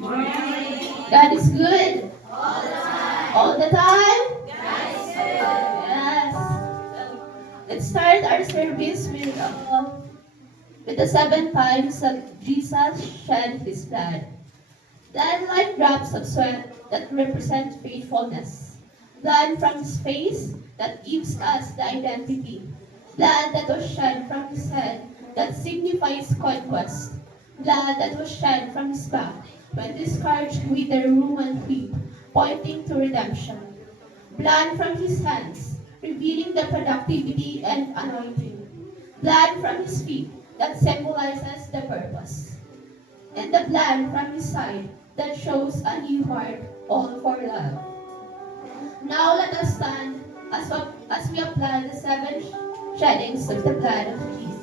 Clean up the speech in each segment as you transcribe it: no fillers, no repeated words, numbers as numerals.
God is good. All the time. Yes. Let's start our service with the 7 times that Jesus shed his blood. Blood like drops of sweat that represent faithfulness. Blood from his face that gives us the identity. Blood that was shed from his head that signifies conquest. Blood that was shed from his back when discharged with the Roman whip, pointing to redemption. Blood from his hands, revealing the productivity and anointing. Blood from his feet that symbolizes the purpose. And the blood from his side that shows a new heart, all for love. Now let us stand as we apply the 7 sheddings of the blood of Jesus.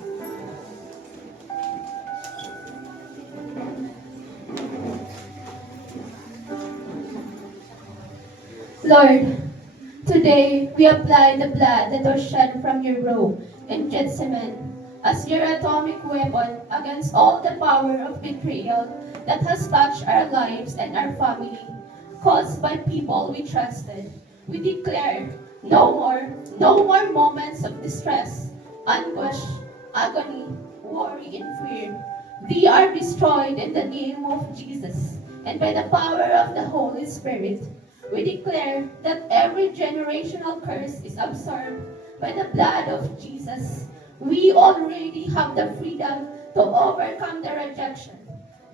Lord, today we apply the blood that was shed from your robe in Gethsemane as your atomic weapon against all the power of betrayal that has touched our lives and our family, caused by people we trusted. We declare no more moments of distress, anguish, agony, worry, and fear. They are destroyed in the name of Jesus and by the power of the Holy Spirit. We declare that every generational curse is absorbed by the blood of Jesus. We already have the freedom to overcome the rejection.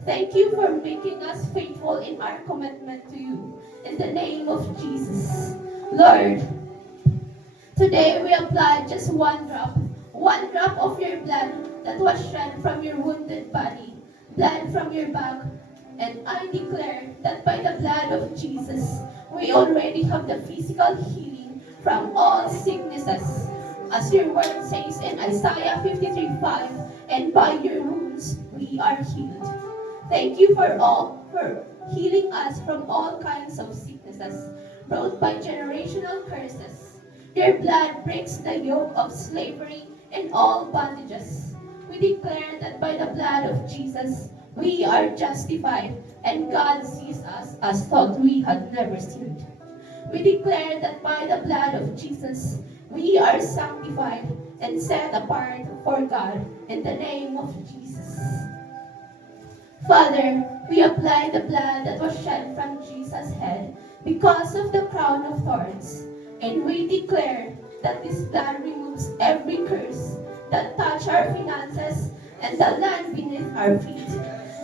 Thank you for making us faithful in our commitment to you. In the name of Jesus. Lord, today we apply just one drop of your blood that was shed from your wounded body, blood from your back, and I declare that by the blood of Jesus, we already have the physical healing from all sicknesses. As your word says in Isaiah 53:5, and by your wounds we are healed. Thank you for healing us from all kinds of sicknesses brought by generational curses. Your blood breaks the yoke of slavery and all bondages. We declare that by the blood of Jesus, we are justified and God sees us as thought we had never seen. We declare that by the blood of Jesus, we are sanctified and set apart for God in the name of Jesus. Father, we apply the blood that was shed from Jesus' head because of the crown of thorns, and we declare that this blood removes every curse that touch our finances and the land beneath our feet.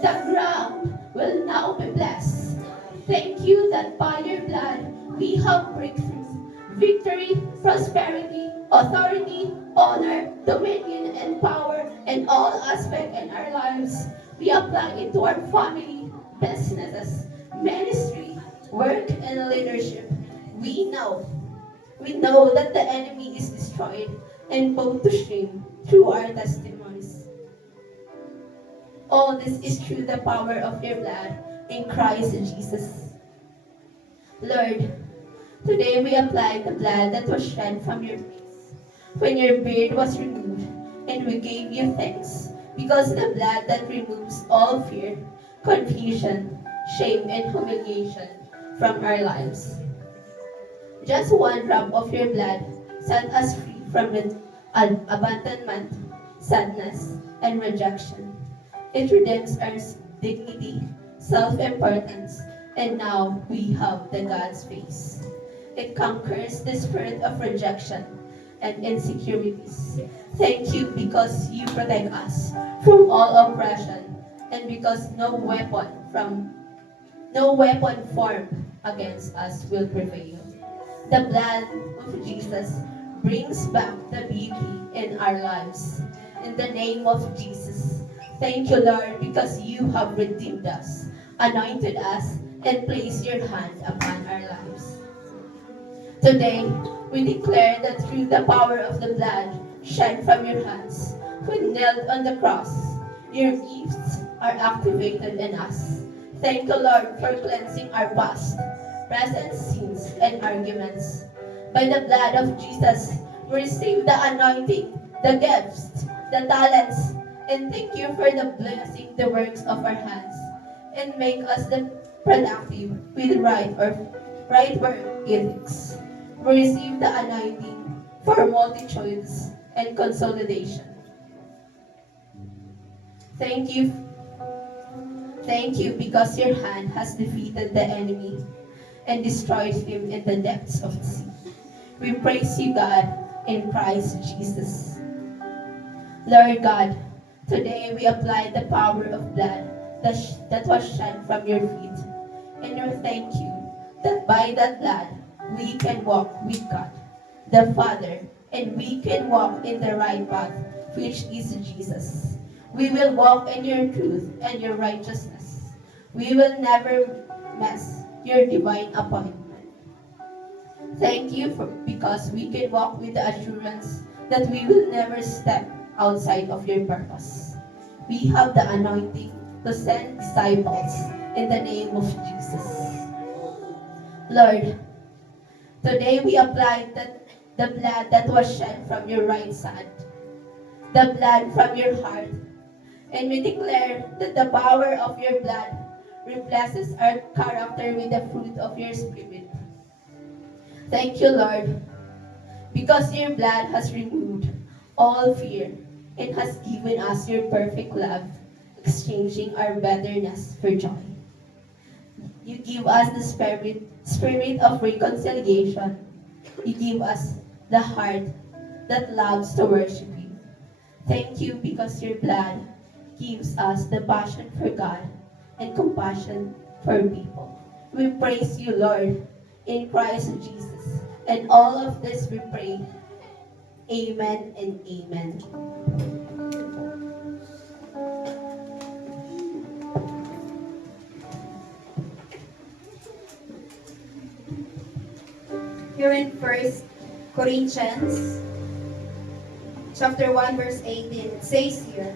The ground will now be blessed. Thank you that by your blood we have breakthrough, victory, prosperity, authority, honor, dominion, and power in all aspects in our lives. We apply it to our family, businesses, ministry, work, and leadership. We know, we know that the enemy is destroyed and put to shame through our testimonies. All this is through the power of your blood in Christ Jesus. Lord, today we apply the blood that was shed from your face when your beard was removed, and we gave you thanks because the blood that removes all fear, confusion, shame, and humiliation from our lives. Just one drop of your blood set us free from abandonment, sadness, and rejection. It redeems our dignity, self-importance, and now we have the God's face. It conquers the spirit of rejection and insecurities. Thank you because you protect us from all oppression and because no weapon formed against us will prevail. The blood of Jesus brings back the beauty in our lives. In the name of Jesus, thank you, Lord, because you have redeemed us, anointed us, and placed your hand upon our lives. Today, we declare that through the power of the blood shed from your hands, when nailed on the cross, your gifts are activated in us. Thank you, Lord, for cleansing our past, present sins, and arguments. By the blood of Jesus, we receive the anointing, the gifts, the talents, and thank you for the blessing the works of our hands. and make us the productive with right work ethics. We receive the anointing for multi-choice and consolidation. Thank you. Thank you because your hand has defeated the enemy and destroyed him in the depths of the sea. We praise you, God, in Christ Jesus. Lord God, today we apply the power of blood that was shed from your feet. And we thank you that by that blood we can walk with God, the Father, and we can walk in the right path, which is Jesus. We will walk in your truth and your righteousness. We will never miss your divine appointment. Thank you because we can walk with the assurance that we will never step outside of your purpose. We have the anointing to send disciples in the name of Jesus. Lord, today we apply the blood that was shed from your right side, the blood from your heart, and we declare that the power of your blood replaces our character with the fruit of your Spirit. Thank you, Lord, because your blood has removed all fear and has given us your perfect love, exchanging our bitterness for joy. You give us the spirit of reconciliation. You give us the heart that loves to worship you. Thank you because your blood gives us the passion for God and compassion for people. We praise you, Lord, in Christ Jesus. And all of this we pray. Amen and amen. Here in 1 Corinthians chapter 1 verse 18, it says here,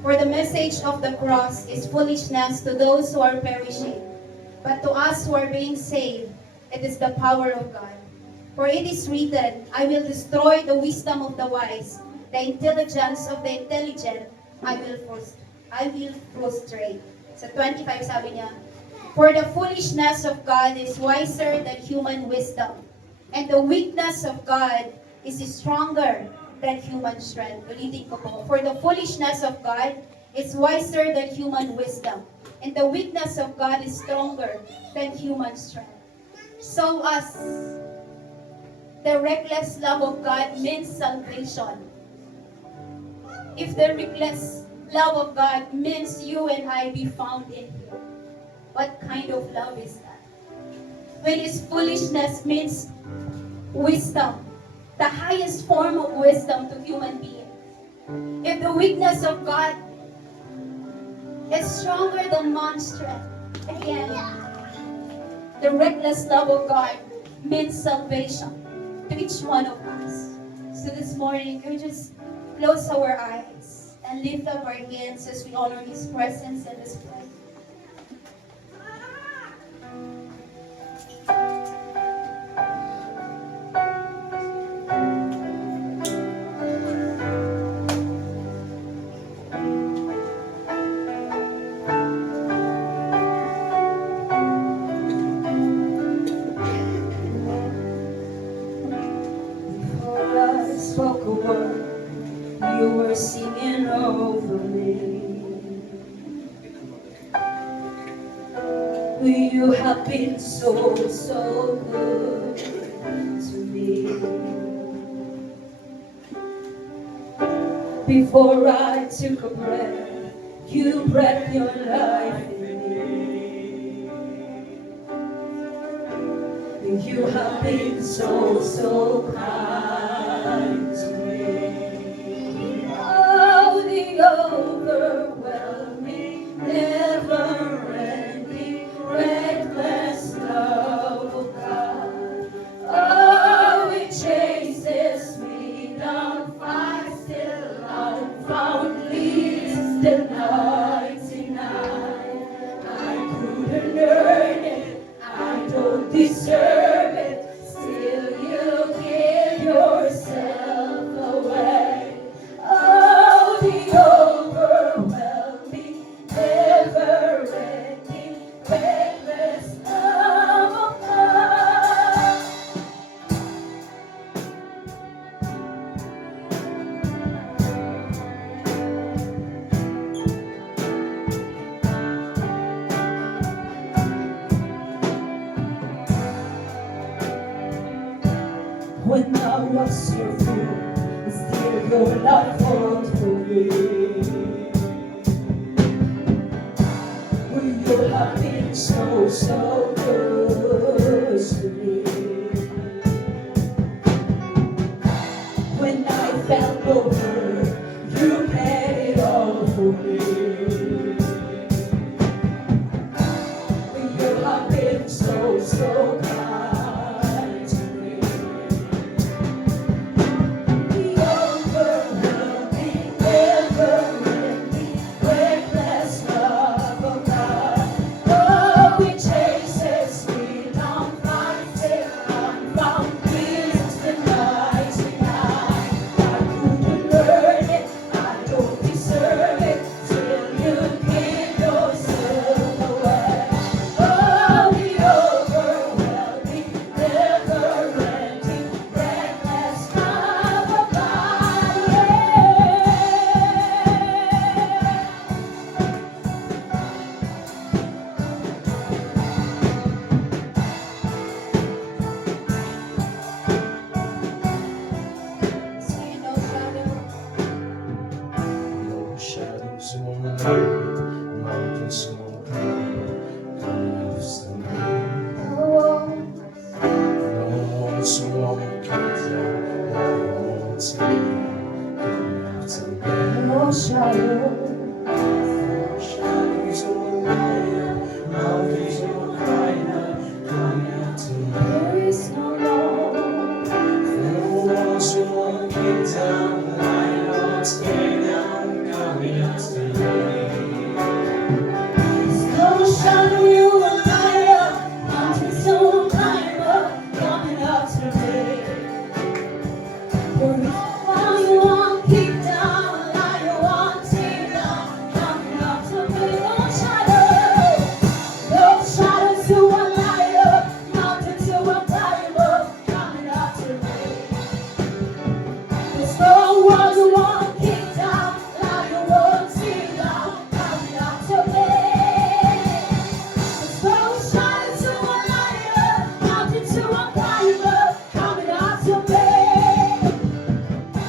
"For the message of the cross is foolishness to those who are perishing, but to us who are being saved, it is the power of God. For it is written, I will destroy the wisdom of the wise, the intelligence of the intelligent, I will frustrate." Sa 25 sabi niya, "For the foolishness of God is wiser than human wisdom, and the weakness of God is stronger than human strength." Ulitin ko po. "For the foolishness of God is wiser than human wisdom, and the weakness of God is stronger than human strength." So as the reckless love of God means salvation, if the reckless love of God means you and I be found in Him, what kind of love is that? When His foolishness means wisdom, the highest form of wisdom to human beings. If the weakness of God is stronger than man's strength, again, the reckless love of God means salvation to each one of us. So this morning, we just close our eyes and lift up our hands as we honor His presence in this place. Spoke a word, you were singing over me. You have been so, so good to me. Before I took a breath, you breathed your life in me. You have been so, so kind to me. Oh, the overwhelming, never-ending, reckless love of God. Oh, it chases me down, finds till I'm found, leaves the 99. I couldn't earn it, I don't deserve it. Still you give your When I was your fool, still your love fought for me. Well, you have been so, so good to me. When I fell over, you paid it all for me. You have been so, so kind to me. The overwhelming, never-ending, reckless love of God. Oh, it chases me down, finds it unbound, brings the night tonight. I couldn't earn it, I don't deserve it, till you give yourself away. Oh, the overwhelming, never-ending, reckless love of God, yeah. See no shadow. No shadows on the night, mountains on high, colors the night. No one's walking down, no one's here, No shadow, no shadows on the night, mountains on high, coming to me. there is no law. No one's walking down, lights way down, coming to me. No shadow you will light up, mountains don't climb up, coming up today. For all you want, keep down, lie you want, take down, coming up today. No shadows you will light up, mountains you will climb up, coming up today. There's no one you want, keep down, lie you want, take down, coming up today. There's no shadows you will light up, mountains you will climb up, coming up today.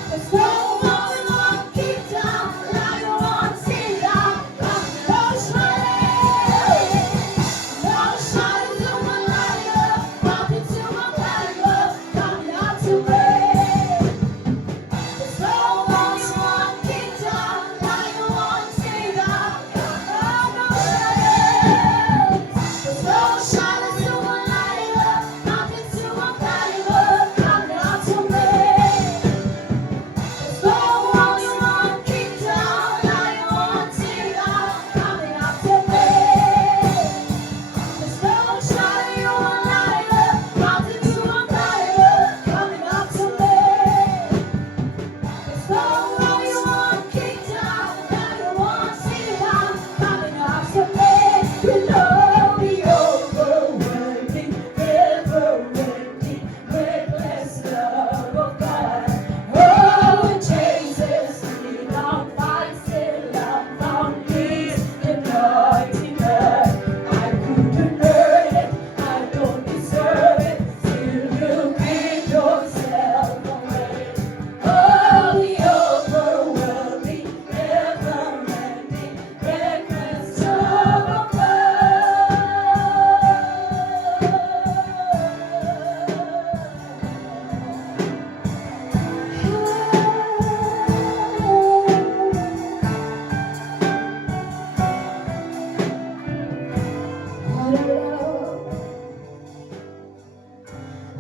There's no one you want, keep down, lie you want, take down, coming up today. No shadows you will light up, mountains you will climb up, coming up today. There's no one you want, keep down, lie you want, take down, coming up today. There's no shadows you will light up, mountains you will climb up, coming up today. There's no one you want, keep down, lie you want, take down, coming up today. There's no shadow you will light up, mountains you will climb up, coming up today. There's no one you want, keep down, lie you want, take down, coming up today. You know the overwhelming, never-ending, reckless love of God. Oh, it chases me down, finds it unbound, brings the night tonight. I couldn't earn it, I don't deserve it, till you give yourself away. Oh, the overwhelming, never-ending, reckless love of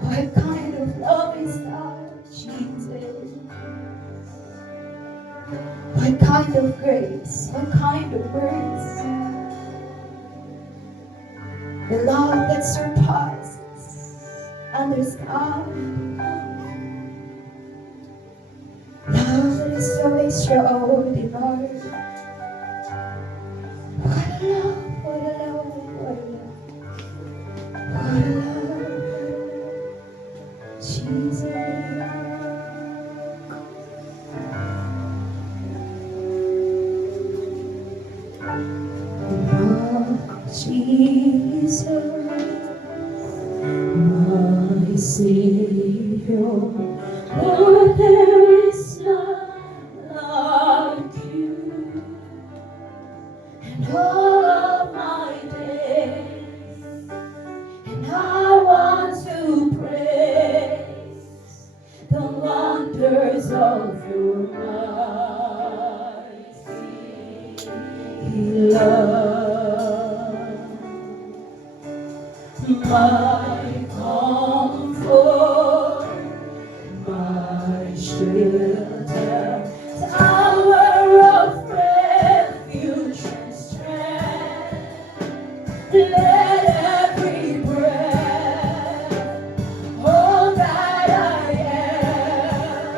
What kind of love is that, Jesus? What kind of grace? What kind of grace? The love that surpasses understanding. Love that is so extraordinary. What a love, what a love, what a love. What a love, Jesus. Jesus, my Savior, Lord, there is none like you. And all of my days, and I want to praise the wonders of your mighty love. My comfort, my shelter, tower of refuge and strength. Let every breath, all that I am,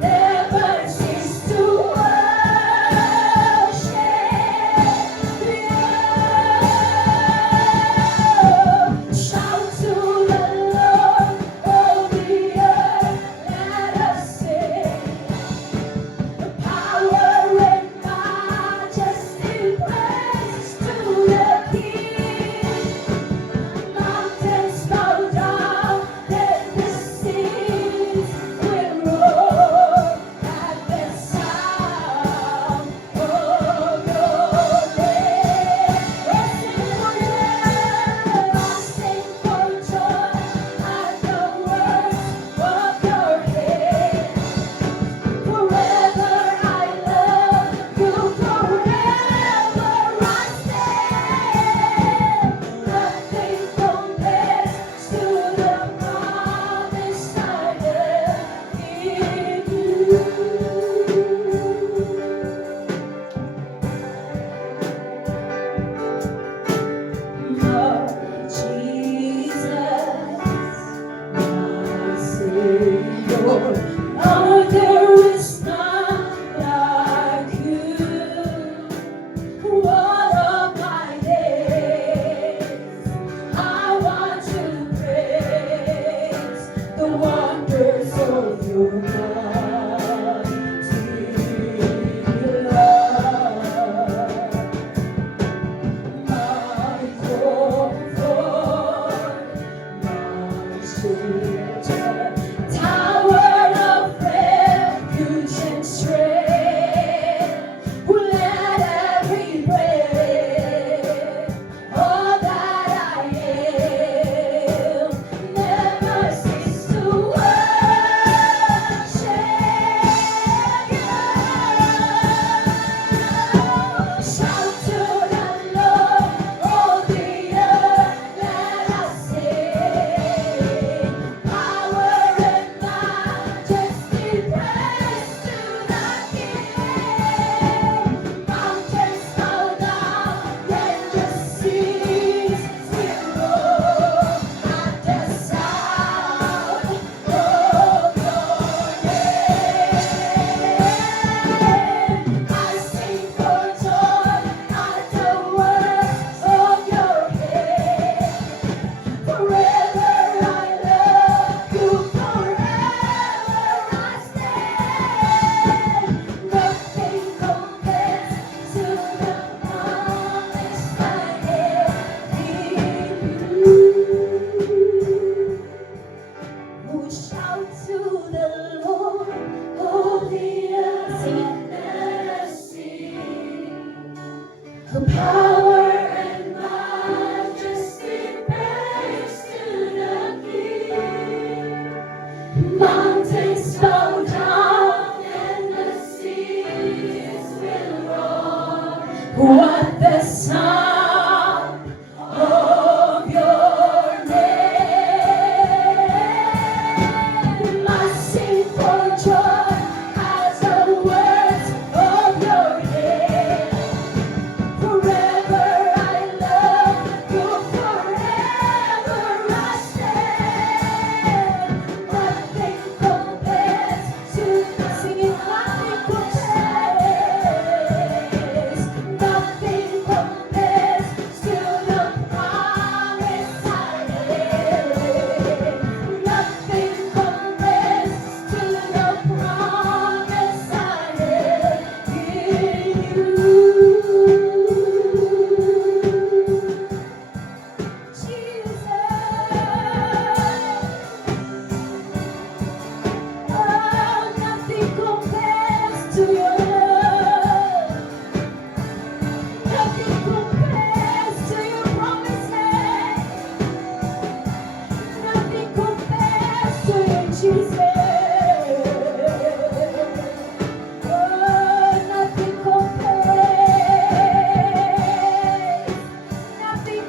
never cease to worship you. Shout to the Lord, all the earth, let us sing. The power and majesty, praise to the King.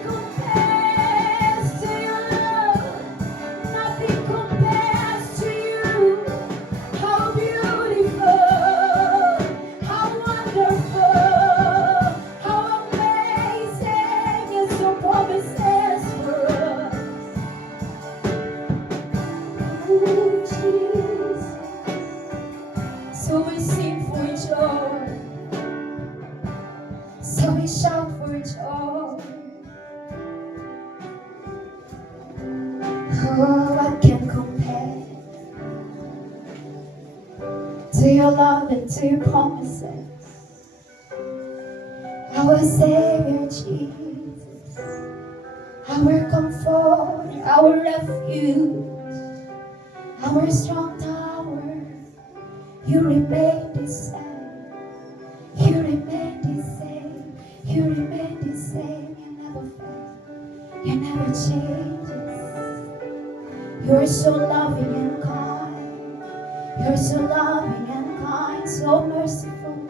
compares to your love. Nothing compares to you. How beautiful, how wonderful, how amazing is your promises for us. Ooh, Jesus. So we sing for joy. So we shout for joy. Oh, what can compare to your love and to your promises? Our Savior Jesus, our comfort, our refuge, our strong tower. You remain the same. You remain the same. You remain the same. You never fail. You never changes. You're so loving and kind. You're so loving and kind, so merciful.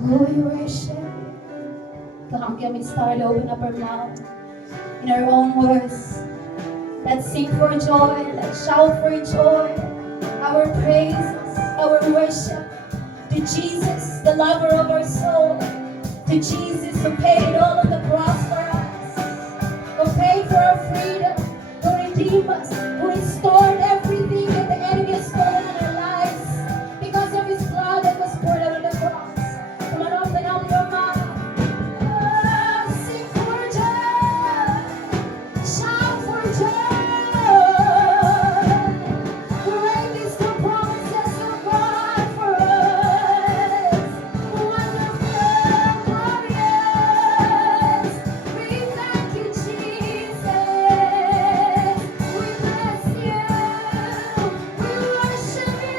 Oh, we worship you. Come on, get me started. Open up our mouth in our own words. Let's sing for joy. Let's shout for joy. Our praises, our worship to Jesus, the lover of our soul. To Jesus who paid all on the cross for us. Who paid for our freedom. Who redeemed us. Who restored everything that the enemy has stolen in our lives. Because of his blood that was poured out on the cross. Come on, open up your mouth. Oh, sing for joy. Shout for joy. Great is the promises of God for us. Wonderful, glorious. We thank you, Jesus. We bless you. We worship you.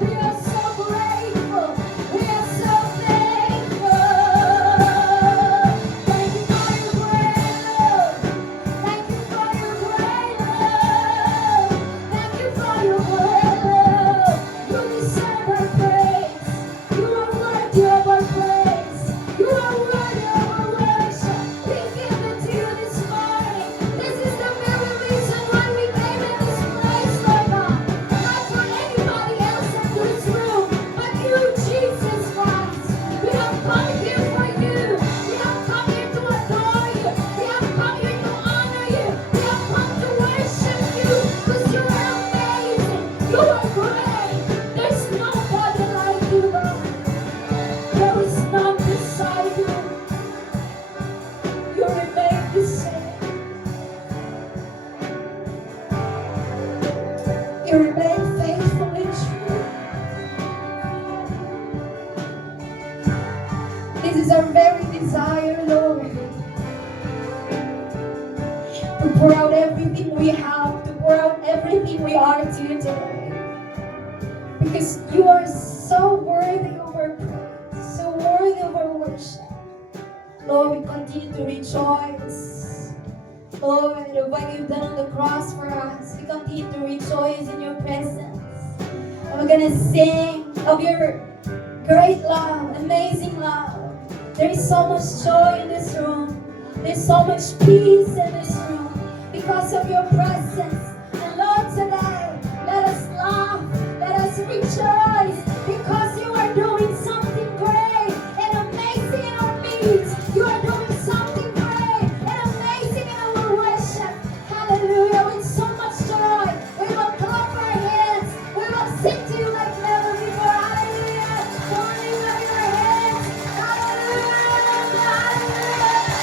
We are so grateful. We are so thankful. Thank you for your great love. Thank you for your great love. Thank you for your great love. You deserve our praise. You are worthy of our praise. You are worthy of our worship. We give it to you this morning. This is the very reason why we came in this place, Lord God. Not for anybody else in this room, but you, Jesus Christ. We have come here for you. We have come here to adore you. We have come here to honor you. We have come to worship you because you are amazing. You are great. There's nobody like you, Lord. There is none beside you. You remain the same. You remain faithful and true. This is our very desire, Lord. To pour out everything we have, to pour out everything we are to you today. Because you are so worthy of our praise, so worthy of our worship. Lord, we continue to rejoice. Lord, of what you've done on the cross for us. We continue to rejoice in your presence. And we're going to sing of your great love, amazing love. There is so much joy in this room. There's so much peace in this room because of your presence. And Lord, today, let us laugh, let us rejoice because you are doing something great and amazing in our midst. You are doing something great and amazing in our worship. Hallelujah. With so much joy, we will clap our hands. We will sing to you like never before. Hallelujah. Come on, lift up your hands. Hallelujah. Hallelujah.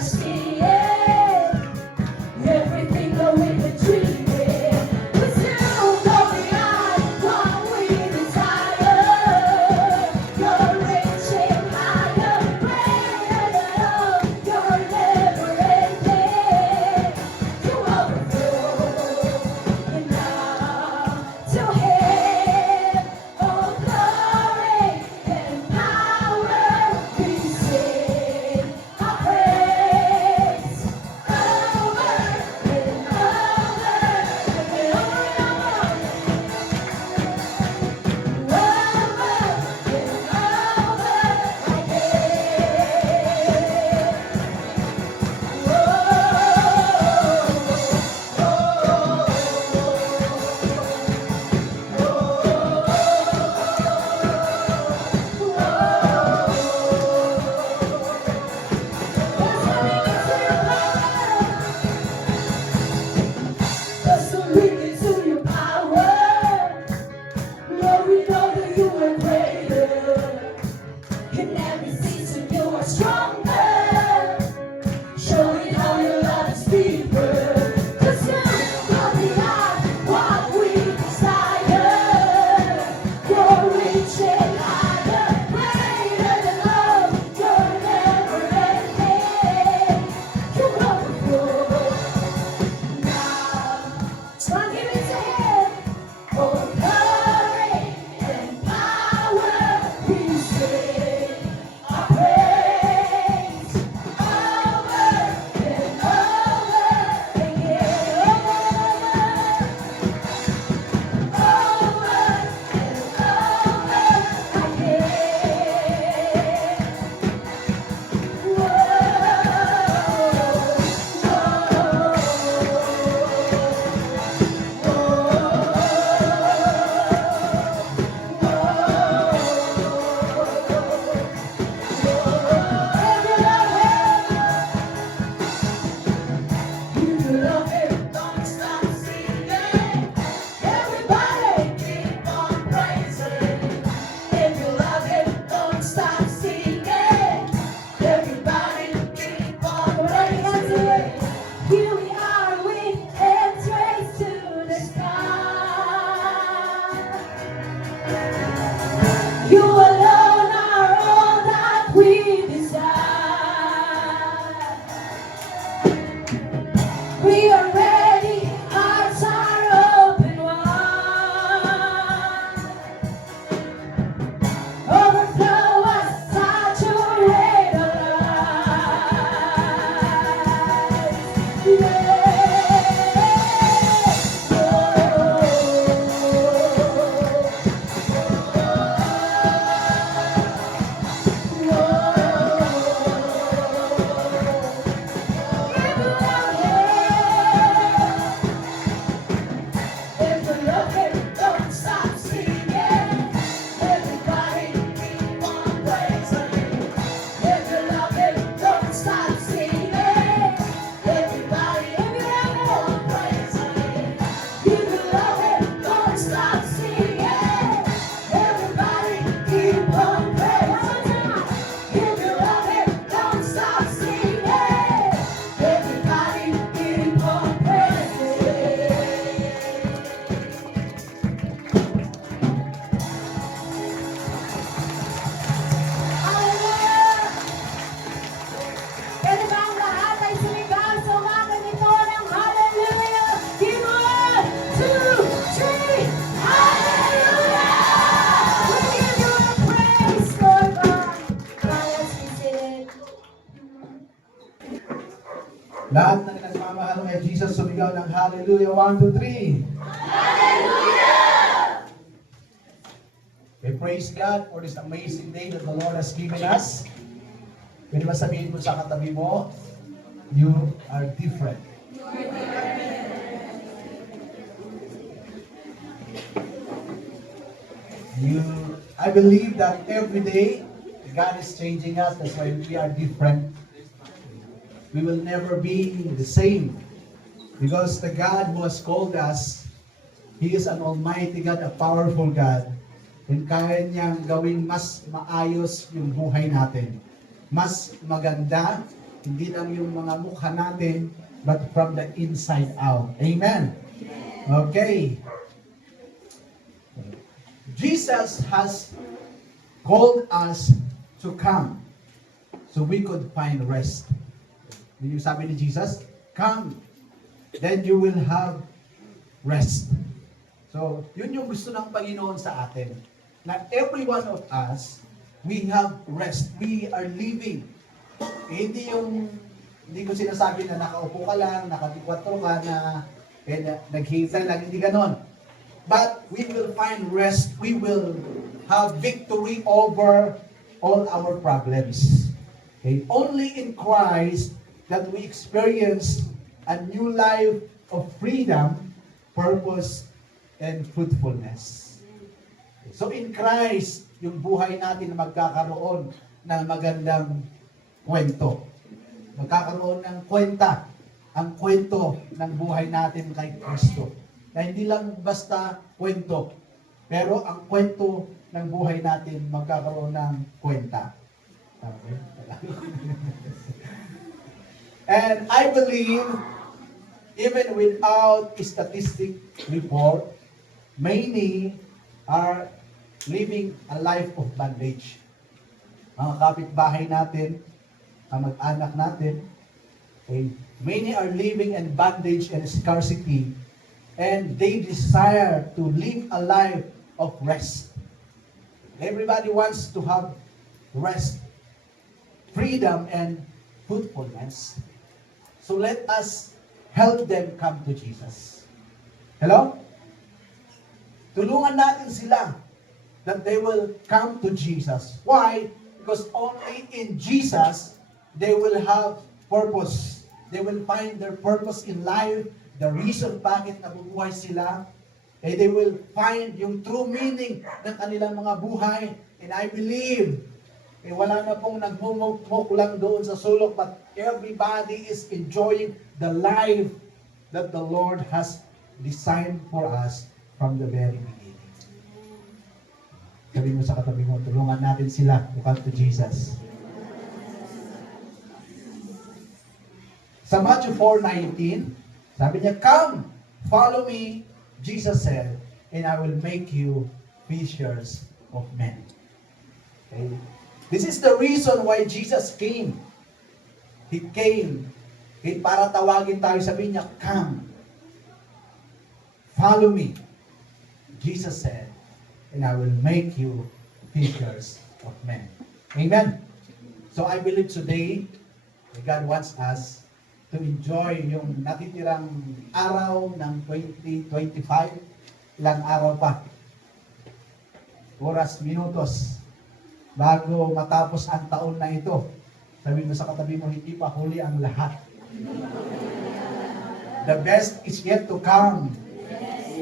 see it. Everything that we've been dreaming, we still go beyond what we desire. You're reaching higher, greater than all. You're never ending. You overflow enough to Him. All glory and power, we sing our praise over and over and That's the limit to your power. Lord, we know that you are greater. In every season you are stronger. Showing how your love is deeper. 'Cause you go beyond what we desire. You're reaching higher, greater than love. You're never ending. You overflow now. So I give it to Him. Oh, glory and power, we sing our praise over and over again. Over and over If you love Him, don't stop singing. Everybody keep on praising. If you love Him, don't stop singing. Everybody keep on praising. Here we are with hands raised to the sky. You alone are all that we desire. We are ready, hearts are open wide. Overflow us, saturate our lives. If you love Him, don't stop singing. Everybody keep on praising. If you love Him, don't stop singing. Everybody keep on praising. If you love Him, don't stop singing. Everybody keep on praising. If you love Him, don't stop singing. Everybody keep on praising. Hallelujah! Pwede ba ang lahat ay sumigaw sa umaga nito ng hallelujah? Give 1, 2, 3, hallelujah! We give you a praise, Lord God. Let's be seated. Lahat ng nagmamahal kay Jesus, sumigaw ng hallelujah. 1, 2, 3. We praise God for this amazing day that the Lord has given us. Pwede ba sabihin mo sa katabi mo, you are different. I believe that every day, God is changing us. That's why we are different. We will never be the same. Because the God who has called us, He is an almighty God, a powerful God. And kaya niyang gawing mas maayos yung buhay natin. Mas maganda Hindi lang yung mga mukha natin, but from the inside out. Amen. Okay. Jesus has called us to come so we could find rest. Yung sabi ni Jesus, come, then you will have rest. So, yun yung gusto ng Panginoon sa atin. Na every one of us, we have rest. We are living. Hindi ko sinasabi na nakaupo ka lang, nakatikwatro ka na, naghihintay lang, hindi ganon. But we will find rest. We will have victory over all our problems. Okay? Only in Christ that we experience a new life of freedom, purpose, and fruitfulness. So in Christ, yung buhay natin magkakaroon ng magandang kwento. Magkakaroon ng kwenta, ang kwento ng buhay natin kay Kristo. Na hindi lang basta kwento, pero ang kwento ng buhay natin magkakaroon ng kwenta. Okay? And I believe, even without a statistic report, many are living a life of bondage. Mga kapitbahay natin, ang mag-anak natin, okay, many are living in bondage and scarcity, and they desire to live a life of rest. Everybody wants to have rest, freedom, and fruitfulness. So let us help them come to Jesus. Hello? Tulungan natin sila that they will come to Jesus. Why? Because only in Jesus, they will have purpose. They will find their purpose in life, the reason bakit nabubuhay sila. And they will find yung true meaning ng kanilang mga buhay. And I believe, wala na pong nagmumukmuk lang doon sa sulok, but everybody is enjoying the life that the Lord has designed for us from the very beginning. Sabi mo sa katabi mo, tulungan natin sila to come to Jesus. Sa Matthew 4:19, sabi niya, come, follow me, Jesus said, and I will make you fishers of men. Okay? This is the reason why Jesus came. He came para tawagin tayo, sabi niya, come, follow me. Jesus said, and I will make you fishers of men. Amen. So I believe today, God wants us to enjoy yung natitirang araw ng 2025. Ilang araw pa. Oras, minutos. Bago matapos ang taon na ito. Sabi mo sa katabi mo, hindi pa huli ang lahat. The best is yet to come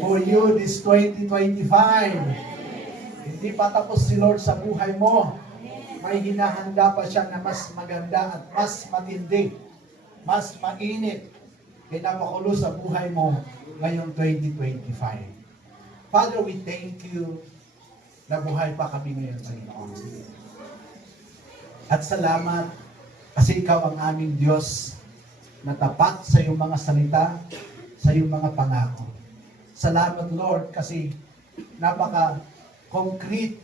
for you this 2025. Hindi pa tapos si Lord sa buhay mo. May hinahanda pa siya na mas maganda at mas matindi, mas mainit, pinapakulo sa buhay mo ngayong 2025. Father, we thank you na buhay pa kami ngayon, Panginoon. At salamat kasi ikaw ang aming Diyos na tapat sa iyong mga salita, sa iyong mga pangako. Salamat, Lord, kasi napaka-concrete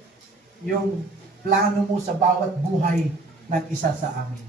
yung plano mo sa bawat buhay ng isa sa amin.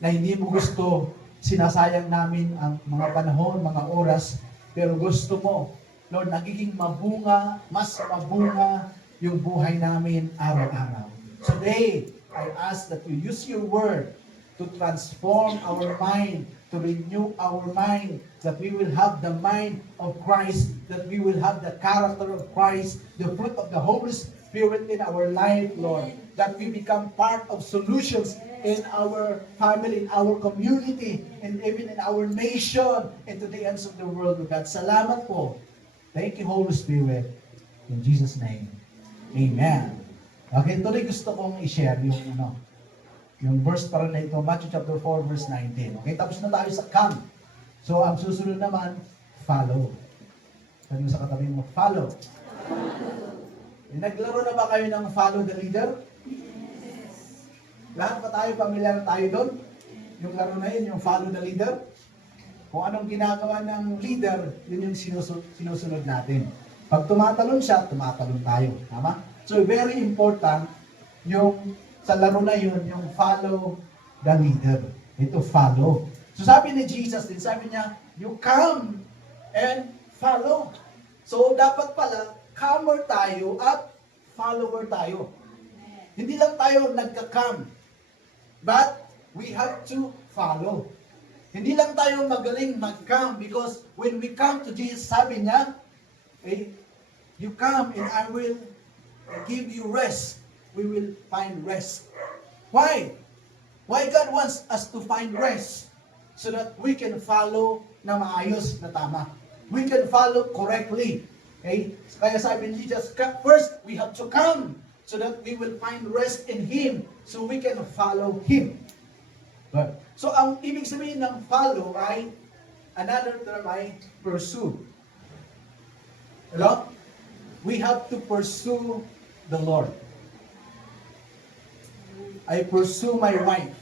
Na hindi mo gusto sinasayang namin ang mga panahon, mga oras, pero gusto mo, Lord, nagiging mabunga, mas mabunga yung buhay namin araw-araw. Today, I ask that you use your word to transform our mind, to renew our mind, that we will have the mind of Christ, that we will have the character of Christ, the fruit of the Holy Spirit in our life, Lord, that we become part of solutions in our family, in our community, and even in our nation, and to the ends of the world, God. Salamat po. Thank you, Holy Spirit. In Jesus' name, Amen. Okay, tuloy gusto kong i-share yung verse para na ito, Matthew chapter 4, verse 19. Okay, tapos na tayo sa come. So, ang susunod naman, follow. Sabi mo sa katabi mo, follow. Naglaro na ba kayo ng follow the leader? Lahat pa tayo, pamilyar tayo doon? Yung laro na yun, yung follow the leader. Kung anong ginagawa ng leader, yun yung sinusunod natin. Pag tumatalon siya, tumatalon tayo. Tama? So, very important yung sa laro na yun, yung follow the leader. Ito, follow. So, sabi ni Jesus din, sabi niya, you come and follow. So, dapat pala, comer tayo at follower tayo. Hindi lang tayo nagka-come, but we have to follow. Hindi lang tayo magaling mag-come because when we come to Jesus, sabi niya, you come and I will give you rest. We will find rest. Why? Why God wants us to find rest? So that we can follow na maayos na tama. We can follow correctly. Okay? Kaya sabi ni Jesus, first, we have to come so that we will find rest in Him so we can follow Him. Right. So, ang ibig sabihin ng follow ay, another term ay pursue. Hello? We have to pursue the Lord. I pursue my wife.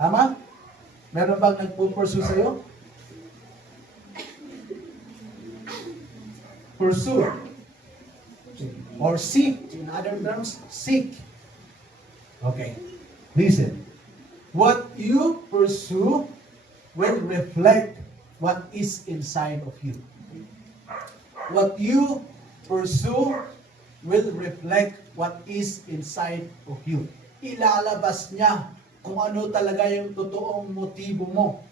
Tama? Meron bang nagpo-pursue sa'yo? Pursue. Or seek. In other terms, seek. Okay. Listen. What you pursue will reflect what is inside of you. What you pursue will reflect what is inside of you. Ilalabas niya kung ano talaga yung totoong motibo mo.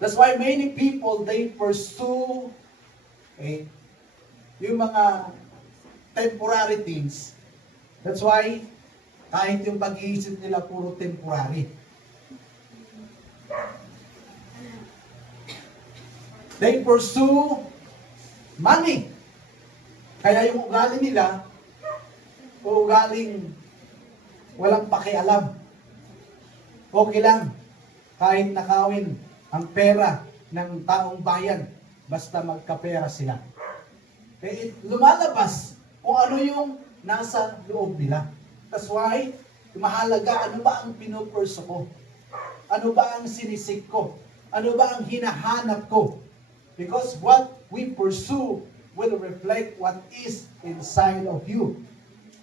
That's why many people, they pursue yung mga temporary things. That's why kahit yung pag-iisip nila puro temporary. They pursue money. Kaya yung ugali nila, ugaling walang pakialam. Okay lang, kahit nakawin ang pera ng taong bayan, basta magkapera sila. Lumalabas kung ano yung nasa loob nila. That's why, mahalaga, ano ba ang pinupurso ko? Ano ba ang sinisik ko? Ano ba ang hinahanap ko? Because what we pursue will reflect what is inside of you.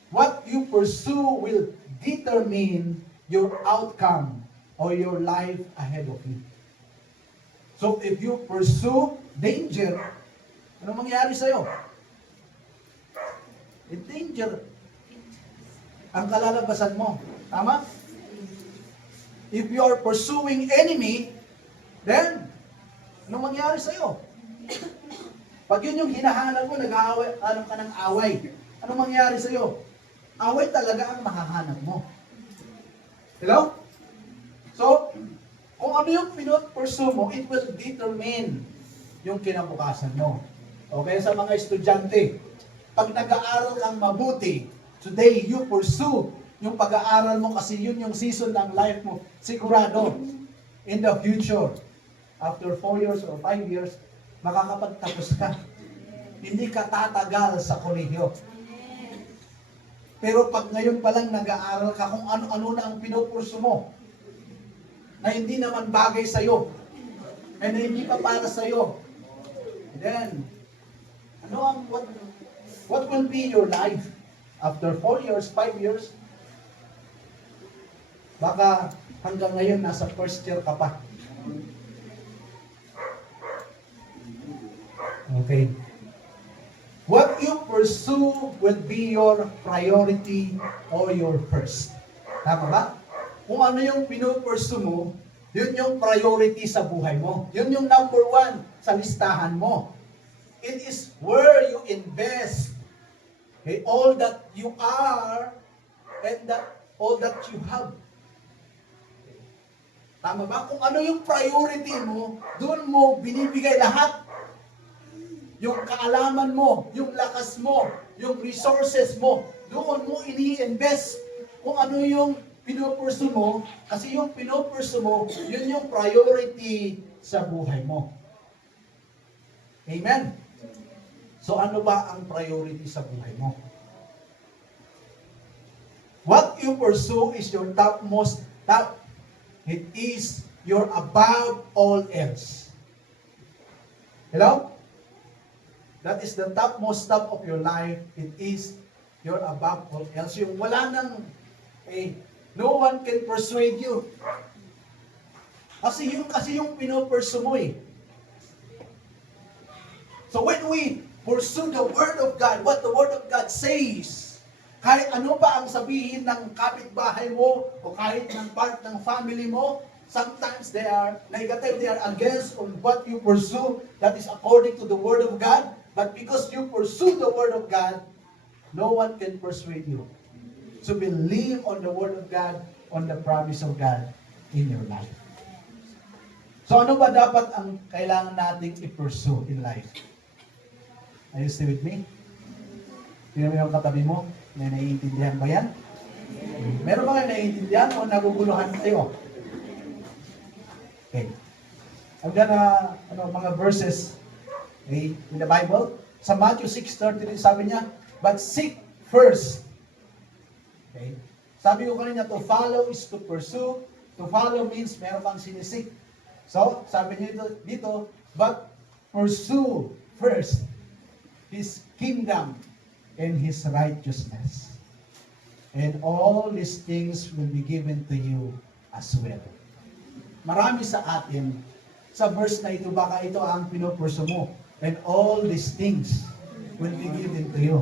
What you pursue will determine your outcome or your life ahead of you. So if you pursue danger, ano mangyayari sa'yo? Danger ang kalalabasan mo. Tama? If you are pursuing enemy, then, ano mangyayari sa'yo? Pag yun yung hinahanap mo, nag-aaway, ano ka ng away, ano mangyayari sa'yo? Away talaga ang makahanap mo. Hello? So, kung ano yung pinut-pursue mo, it will determine yung kinabukasan mo. Okay, sa mga estudyante, pag nag-aaral kang mabuti, today you pursue yung pag-aaral mo kasi yun yung season ng life mo. Sigurado, in the future, after 4 years or 5 years, makakapagtapos ka. Hindi ka tatagal sa kolehiyo. Pero pag ngayon pa lang nag-aaral ka kung ano-ano na ang pinupurso mo, na hindi naman bagay sa'yo, and hindi pa para sa'yo, then, what will be your life after 4 years, 5 years? Baka hanggang ngayon nasa first year ka pa. Okay. What you pursue will be your priority or your first. Tama ba? Kung ano yung pinupursue mo, yun yung priority sa buhay mo. Yun yung number 1 sa listahan mo. It is where you invest all that you are and all that you have. Tama ba? Kung ano yung priority mo, doon mo binibigay lahat. Yung kaalaman mo, yung lakas mo, yung resources mo, doon mo ini-invest. Kung ano yung pinupurso mo, kasi yung pinupurso mo, yun yung priority sa buhay mo. Amen? So ano ba ang priority sa buhay mo? What you pursue is your topmost top. It is your above all else. Hello? That is the topmost top of your life. It is your above all else. Yung wala nang, no one can persuade you. Kasi yung pinopursue mo eh. So when we pursue the Word of God, what the Word of God says, kahit ano pa ang sabihin ng kapitbahay mo o kahit ng part ng family mo, sometimes they are negative, they are against on what you pursue that is according to the Word of God. But because you pursue the Word of God, no one can persuade you. So believe on the Word of God, on the promise of God in your life. So ano ba dapat ang kailangan nating i-pursue in life? Are you still with me? Tingnan mo yung katabi mo. May naiintindihan ba yan? Meron ba kayo naiintindihan o naguguluhan kayo? Okay. I'm gonna, mga verses in the Bible. Sa Matthew 6:33, sabi niya, but seek first. Okay. Sabi ko kanina, to follow is to pursue. To follow means meron kang sinisik. So, sabi niya dito, but pursue first His kingdom and His righteousness. And all these things will be given to you as well. Marami sa atin, sa verse na ito, baka ito ang pinupurso mo. And all these things will be given to you.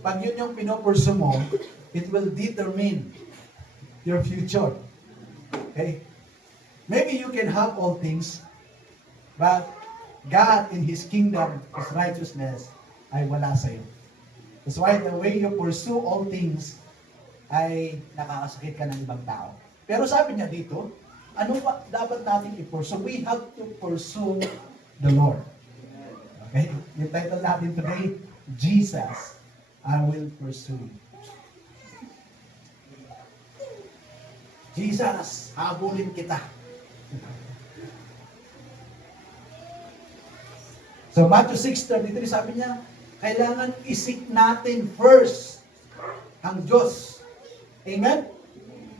Pag yun yung pinupurso mo, it will determine your future. Okay? Maybe you can have all things, but God in His kingdom, His righteousness, ay wala sa iyo. That's why the way you pursue all things, ay nakakasakit ka ng ibang tao. Pero sabi niya dito, ano pa dapat natin i-pursue? We have to pursue the Lord. Okay? Yung title natin today, Jesus, I will pursue you. Jesus, habulin kita. So Matthew 6:33 sabi niya, kailangan isik natin first ang Diyos. Amen?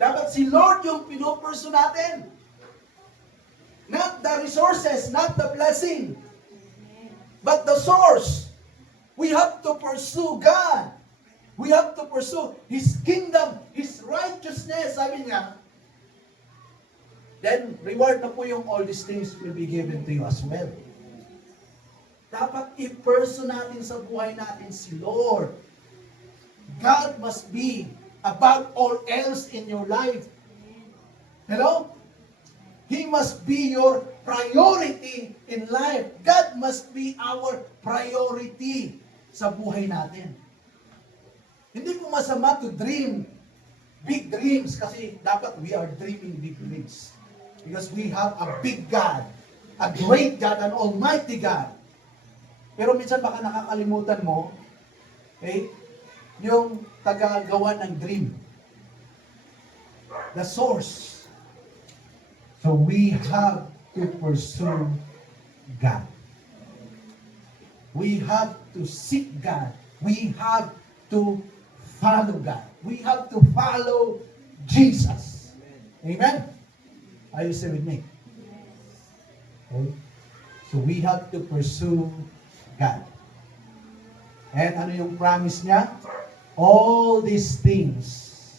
Dapat si Lord yung pinupursu natin. Not the resources, not the blessing, but the source. We have to pursue God. We have to pursue His kingdom, His righteousness. Sabi niya, then reward na po yung all these things will be given to you as well. Dapat i-pursue natin sa buhay natin si Lord. God must be above all else in your life. Hello? He must be your priority in life. God must be our priority sa buhay natin. Hindi po masama to dream big dreams kasi dapat we are dreaming big dreams. Because we have a big God, a great God, an almighty God. Pero minsan baka nakakalimutan mo, yung tagagawa ng dream. The source. So we have to pursue God. We have to seek God. We have to follow God. We have to follow Jesus. Amen? Are you still with me? Okay. So we have to pursue God. And ano yung promise niya? All these things.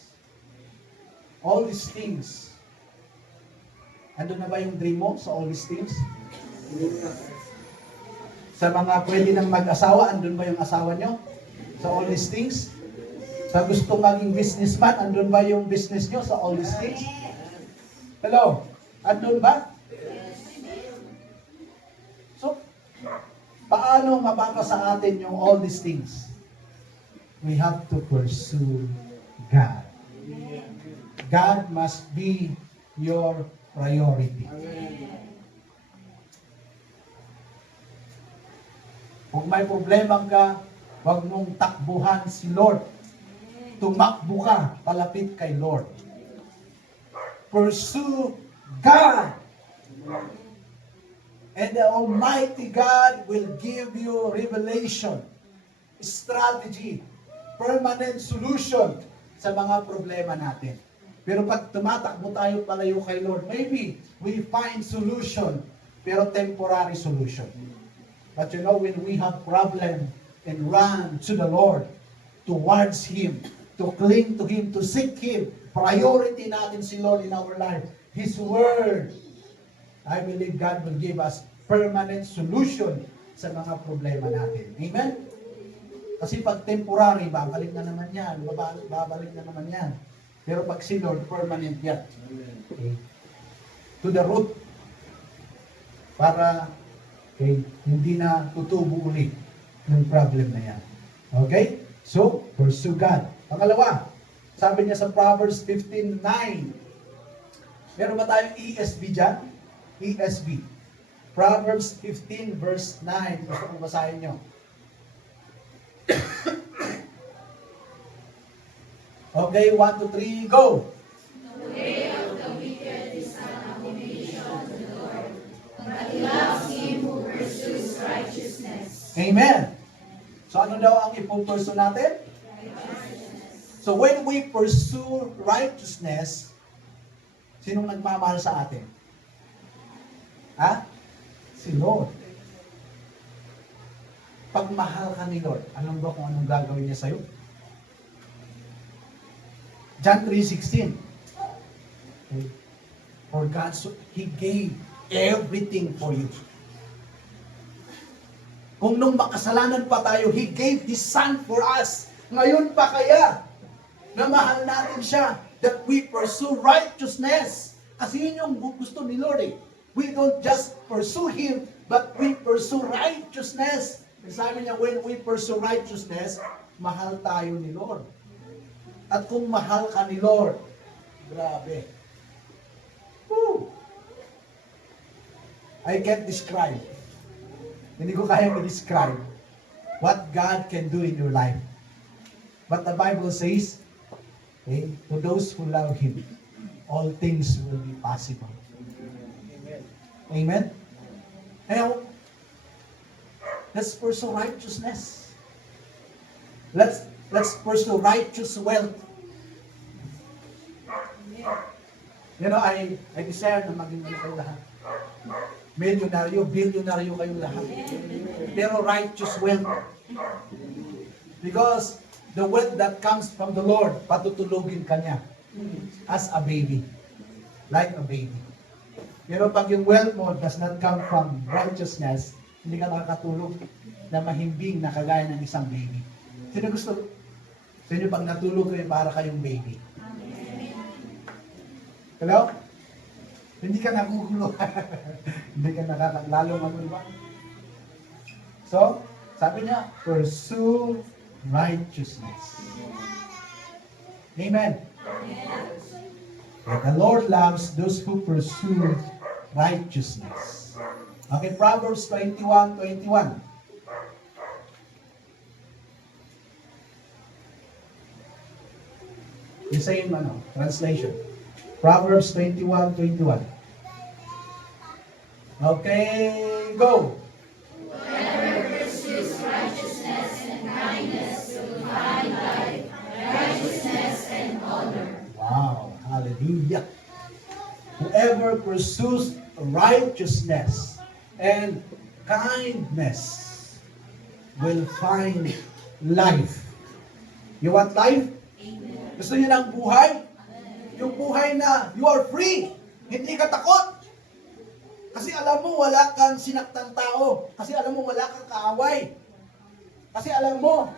Andun na ba yung dream mo sa all these things? Sa mga pwede nang mag-asawa, andun ba yung asawa nyo? Sa all these things? Sa gusto maging businessman, andun ba yung business nyo sa all these things? Hello? Andun ba? So, paano mapapasa sa atin yung all these things? We have to pursue God. God must be your priority. Kung may problema ka, huwag mong takbuhan si Lord. Tumakbo ka, palapit kay Lord. Pursue God. And the Almighty God will give you revelation, strategy, permanent solution sa mga problema natin. Pero pag tumatakbo tayo palayo kay Lord, maybe we find solution, pero temporary solution. But you know, when we have problem and run to the Lord, towards Him, to cling to Him, to seek Him, priority natin si Lord in our life, His Word, I believe God will give us permanent solution sa mga problema natin. Amen? Kasi pag temporary, babalik na naman yan. Babalik na naman yan. Pero pag si Lord, permanent yan. Okay? To the root. Para hindi na tutubo ulit ng problem na yan. Okay? So, pursue God. Pangalawa, sabi niya sa Proverbs 15:9. Meron ba tayong ESV dyan? ESV. Proverbs 15 verse 9. Gusto kong basahin nyo. Okay, 1, 2, 3, go! The way of the wicked is an abomination to the Lord, but He loves him who pursues righteousness. Amen! So ano daw ang ipupursu natin? So when we pursue righteousness, sinong nagmamahal sa atin? Ha? Si Lord. Pag mahal ka ni Lord, alam ba kung anong gagawin niya sa'yo? John 3:16. Okay. For God, He gave everything for you. Kung nung makasalanan pa tayo, He gave His Son for us. Ngayon pa kaya, na mahal natin siya, that we pursue righteousness. Kasi yun yung gusto ni Lord eh. We don't just pursue Him, but we pursue righteousness. Sabi niya, when we pursue righteousness, mahal tayo ni Lord. At kung mahal ka ni Lord, grabe. Woo! I can't describe. Hindi ko kaya i-describe what God can do in your life. But the Bible says, okay, to those who love Him, all things will be possible. Amen? Now, let's pursue righteousness. Let's pursue righteous wealth. You know, I desire na maging kayo lahat. Milyonaryo, bilyonaryo kayong lahat. Pero righteous wealth. Because the wealth that comes from the Lord, patutulugin ka niya as a baby. Like a baby. Pero pag yung wealth mo does not come from righteousness, hindi ka nakakatulog na mahimbing na kagaya ng isang baby. Sino gusto? Sino pag natulog kayo para kayong baby? Hello? Hindi ka nagugulo. Hindi ka lalo magulo. So, sabi niya, pursue righteousness. Amen. The Lord loves those who pursue righteousness. Okay, Proverbs 21:21. The same translation. Proverbs 21:21. Okay, go. Whoever pursues righteousness and kindness will find life, righteousness and honor. Wow, hallelujah. Whoever pursues righteousness and kindness will find life. You want life? Gusto niyo ng buhay? Yung buhay na you are free. Hindi ka takot. Kasi alam mo wala kang sinaktang tao. Kasi alam mo wala kang kaaway. Kasi alam mo,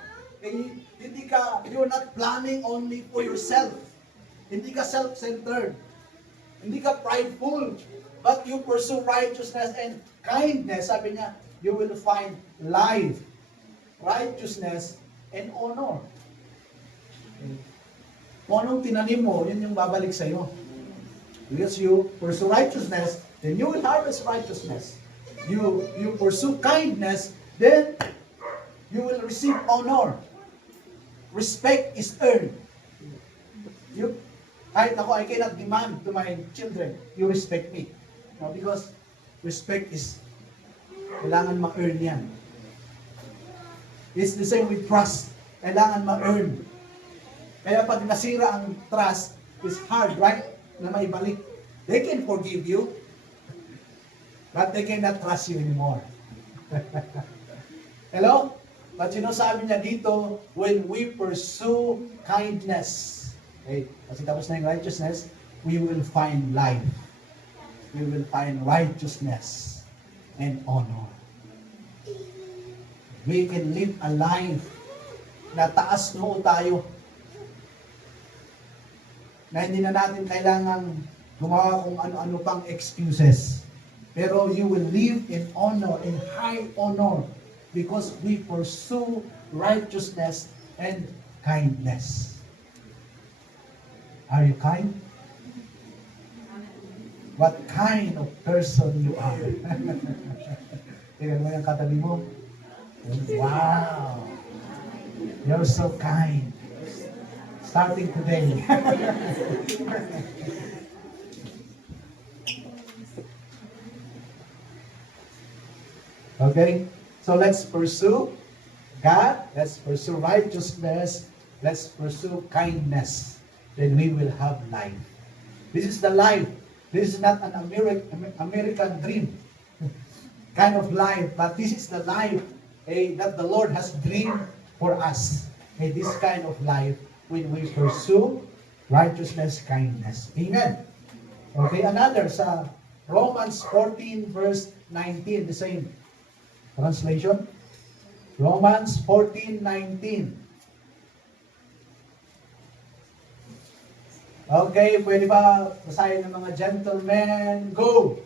you're not planning only for yourself. Hindi ka self-centered. Hindi ka prideful. But you pursue righteousness and kindness. Sabi niya, you will find life, righteousness, and honor. Kung anong tinanim mo, yun yung babalik sa iyo. Because you pursue righteousness, then you will harvest righteousness. You pursue kindness, then you will receive honor. Respect is earned. Kahit ako, I cannot demand to my children, you respect me. No, because respect is, kailangan ma-earn yan. It's the same with trust. Kailangan ma-earn. Kaya pag nasira ang trust, it's hard, right? Na maibalik. They can forgive you, but they cannot trust you anymore. Hello? But sabi niya dito, when we pursue kindness, okay, kasi tapos na yung righteousness, we will find life. We will find righteousness and honor. We can live a life na taas noo tayo, na hindi na natin kailangang gumawa kung ano-ano pang excuses. Pero you will live in honor, in high honor, because we pursue righteousness and kindness. Are you kind? What kind of person you are? Tingnan mo yung katabi mo. Wow! You're so kind. Starting today. Okay? So let's pursue God. Let's pursue righteousness. Let's pursue kindness. Then we will have life. This is the life. This is not an American dream kind of life, but this is the life that the Lord has dreamed for us. This kind of life when we pursue righteousness, kindness. Amen. Okay, another sa Romans 14 verse 19, the same translation. Romans 14:19. Okay, pwede ba basahin ng mga gentlemen? Go!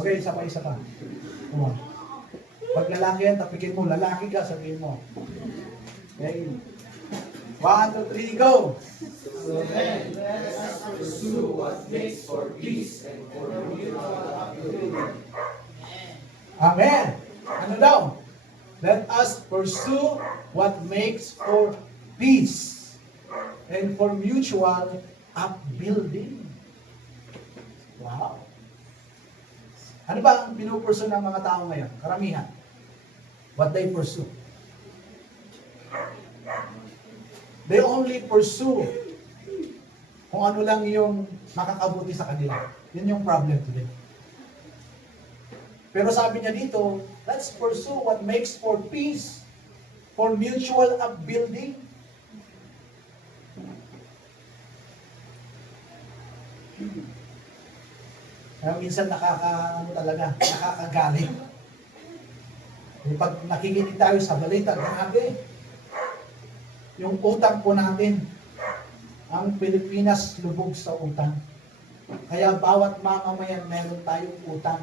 Okay, isa pa. Come on. Pag lalaki yan, tapikin mo. Lalaki ka, sabihin mo. Okay. 1, 2, 3, go! So then, let us pursue what makes for peace and for mutual upbuilding. Amen! Ano daw? Let us pursue what makes for peace and for mutual upbuilding. Wow! Ano ba ang pinupursue ng mga tao ngayon? Karamihan. What they pursue. They only pursue kung ano lang yung makakabuti sa kanila. Yun yung problem today. Pero sabi niya dito, let's pursue what makes for peace, for mutual upbuilding. Kaya minsan nakakagaling. Pag nakikinig tayo sa balita, grabe. Yung utang po natin, ang Pilipinas lubog sa utang. Kaya bawat mamamayan meron tayong utang.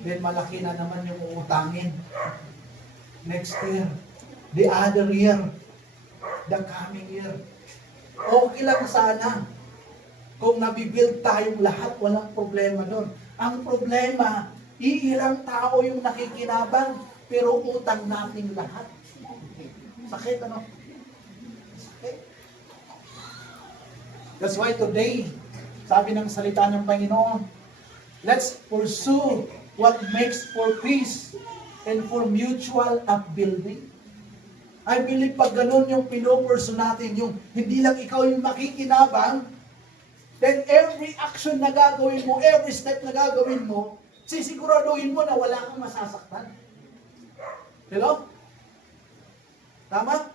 Then malaki na naman yung uutangin. Next year, the other year, the coming year. Okay lang sana kung nabibuild tayong lahat, walang problema doon. Ang problema, iilang tao yung nakikinabang, pero utang natin lahat. Sakit, ano? Sakit. That's why today, sabi ng salita ng Panginoon, let's pursue what makes for peace and for mutual upbuilding. I believe pag ganun yung pinupursu natin, yung hindi lang ikaw yung makikinabang, then every action na gagawin mo, every step na gagawin mo, sisiguraduhin mo na wala kang masasaktan. Hello? Tama?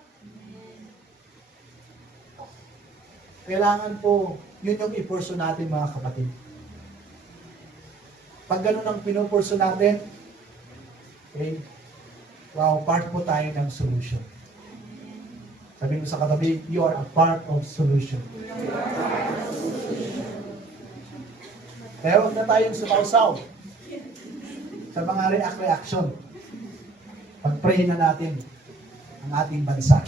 Kailangan po, yun yung ipursu natin mga kapatid. Pag ganun ang pinupursu natin, okay, wow, part po tayo ng solution. Sabi mo sa katabi, you are a part of solution. Kaya huwag na tayong sumausaw sa mga reaction. Pag-pray na natin ang ating bansa.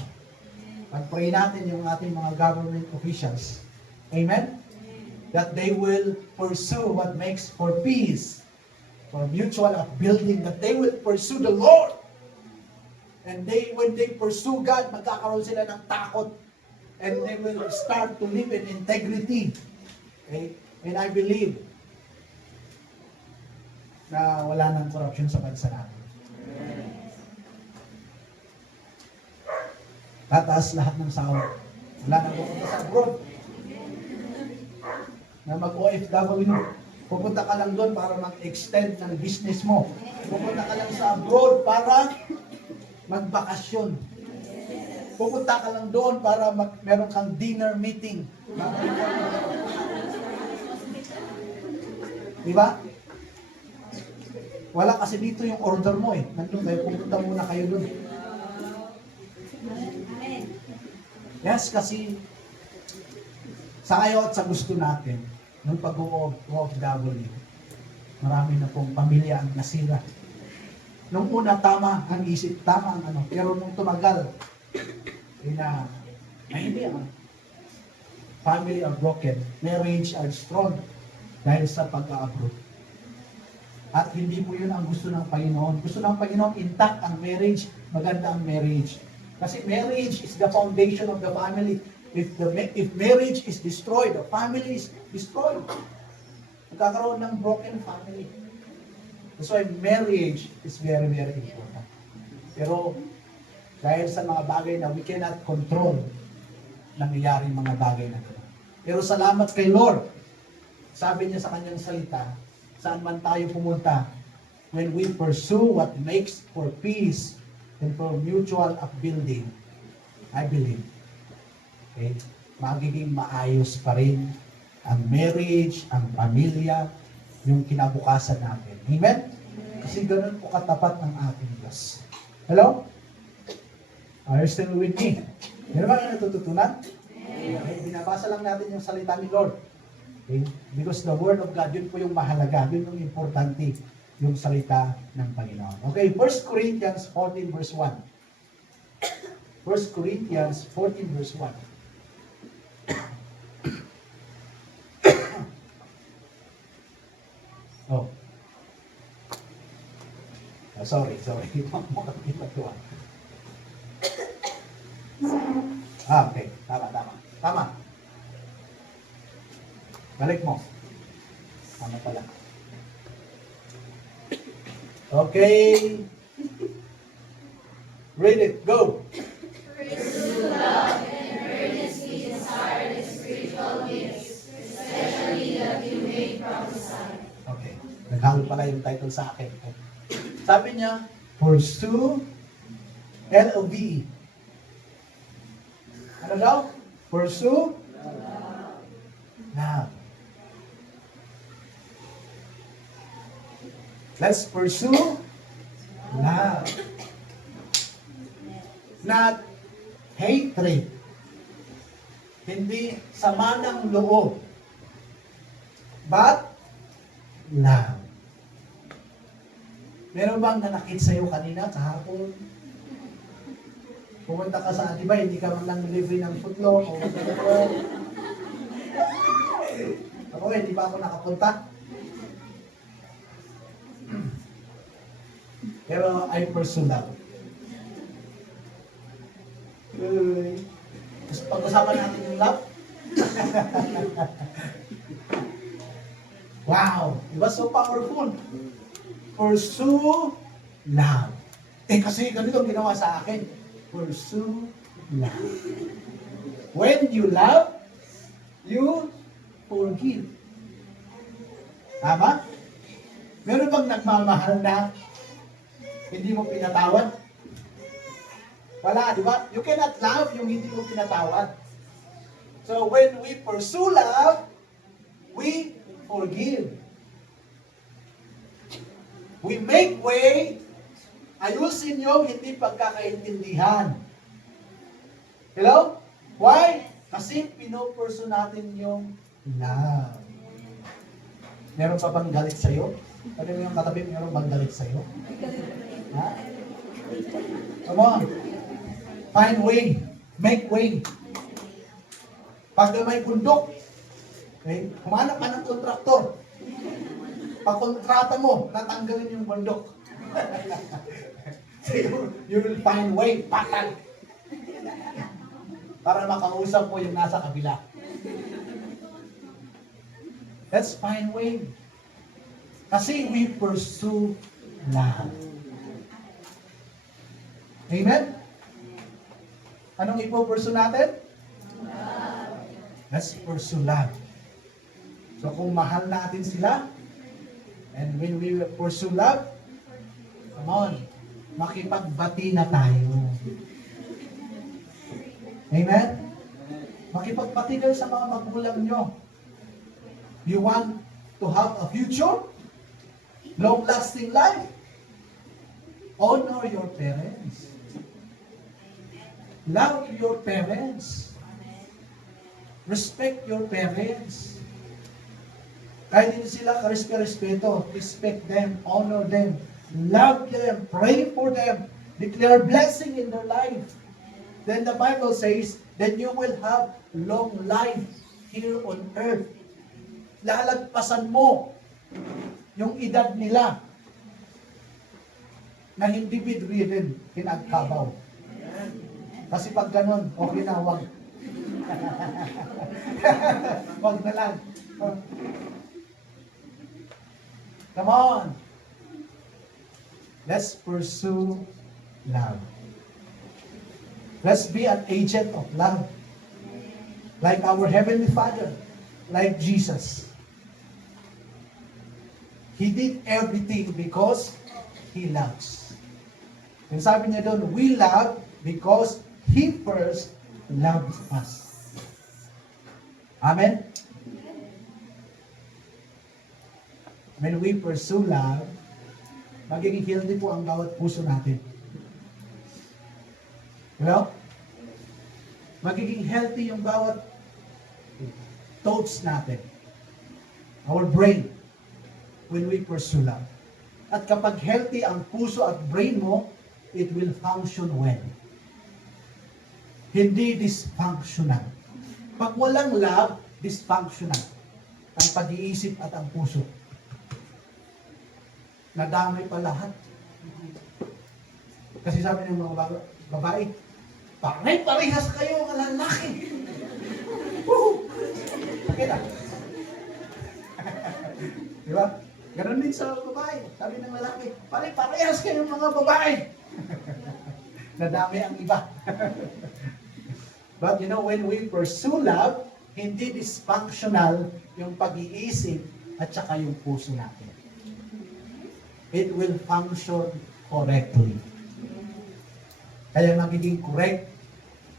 Pag-pray natin yung ating mga government officials. Amen? That they will pursue what makes for peace, for mutual upbuilding, that they will pursue the Lord. And when they pursue God, magkakaroon sila ng takot. And they will start to live in integrity. Okay? And I believe na wala ng corruption sa bansa natin. Tataas lahat ng sahod. Wala nang pupunta sa abroad. Na mag-OFW. Pupunta ka lang doon para mag-extend ng business mo. Pupunta ka lang sa abroad para magbakasyon. Pupunta ka lang doon para meron kang dinner meeting. Diba? Wala kasi dito yung order mo eh. Nandun kayo, pupunta muna kayo doon. Yes, kasi sa kayo at sa gusto natin, nung pag-OFW, marami na pong pamilya ang nasira. Nung una, tama ang isip, tama ang ano. Pero nung tumagal, hindi ang family are broken, marriage are strong dahil sa pag-abroad. At hindi po yun ang gusto ng Panginoon. Gusto ng Panginoon, intact ang marriage, maganda ang marriage. Kasi marriage is the foundation of the family. If marriage is destroyed, the family is destroyed. Magkakaroon ng broken family. That's why marriage is very, very important. Pero dahil sa mga bagay na we cannot control, nangyayaring mga bagay na ito. Pero salamat kay Lord. Sabi niya sa kanyang salita, saan man tayo pumunta, when we pursue what makes for peace and for mutual upbuilding, I believe, okay, magiging maayos pa rin ang marriage, ang pamilya, yung kinabukasan natin. Amen? Kasi ganun po katapat ang ating Diyos. Hello? Are you still with me? Meron ba kayo natututunan? Okay, binabasa lang natin yung salita ni Lord. Okay? Because the Word of God, yun po yung mahalaga, yun yung importante, yung salita ng Panginoon. Okay, 1 Corinthians 14 verse 1. 1 Corinthians 14 verse 1. Oh. Sorry. Okay. Tama. Balik mo. Tama pala. Okay. Read it. Go. Pursue love and earnestly desire the spiritual gifts, especially that you may prophesy. Okay. Naghalo pala yung title sa akin. Sabi niya, pursue L-O-V-E. Ano daw? Pursue love. Let's pursue love. Not hatred. Hindi sama ng loob. But love. Meron bang nanakit sa'yo kanina, kahapon? Pumunta ka sa Atiba, hindi ka man lang delivery ng footlong o footlong. Ako hindi ba ako nakapunta? Pero I pursue love. Gusto pag-usapan natin yung love? Wow! Diba so powerful? Pursue love. Kasi ganito ang ginawa sa akin. Pursue love. When you love, you forgive. Tama? Meron bang nagmamahal na hindi mo pinatawad? Wala, di ba? You cannot love yung hindi mo pinatawad. So when we pursue love, we forgive. We make way, ayusin yung hindi pagkakaintindihan. Hello? Why? Kasi pinopursu natin yung love. Meron pa bang galit sa'yo? Ano yung katabi, meron bang galit sa'yo? Ha? Come on. Find way. Make way. Pag may bundok, okay, humanap ka ng kontraktor. Pag-kontrata mo, natanggalin yung bundok. So you will find way, patag. Para makausap mo yung nasa kabila. Let's find way. Kasi we pursue love. Amen? Anong ipo-pursue natin? Let's pursue love. So kung mahal natin sila, and when we pursue love, come on, makipagbati na tayo. Amen? Makipagbati kayo sa mga magulang nyo. You want to have a future? Long-lasting life? Honor your parents. Love your parents. Respect your parents. Kahit hindi sila karespeto, respect them, honor them, love them, pray for them, declare blessing in their life. Then the Bible says that you will have long life here on earth. Lalagpasan mo yung edad nila na hindi bedridden, pinagkabaw. Kasi pag ganun, okay na, wag. Wag na lang. Come on. Let's pursue love. Let's be an agent of love. Like our Heavenly Father, like Jesus. He did everything because He loves. And sabi niya doon, we love because He first loved us. Amen? When we pursue love, magiging healthy po ang bawat puso natin. Hello? Magiging healthy yung bawat thoughts natin. Our brain, when we pursue love. At kapag healthy ang puso at brain mo, it will function well. Hindi dysfunctional. Pag walang love, dysfunctional. Ang pag-iisip at ang puso. Nadamay pa lahat. Kasi sabi ng mga babae, pare-parehas kayo ng lalaki. Woohoo! Pakita. Di ba? Ganon din sa babae. Sabi ng lalaki, pare-parehas kayo mga babae. Nadami ang iba. But you know, when we pursue love, hindi dysfunctional yung pag-iisip at saka yung puso natin. It will function correctly. Kaya magiging correct,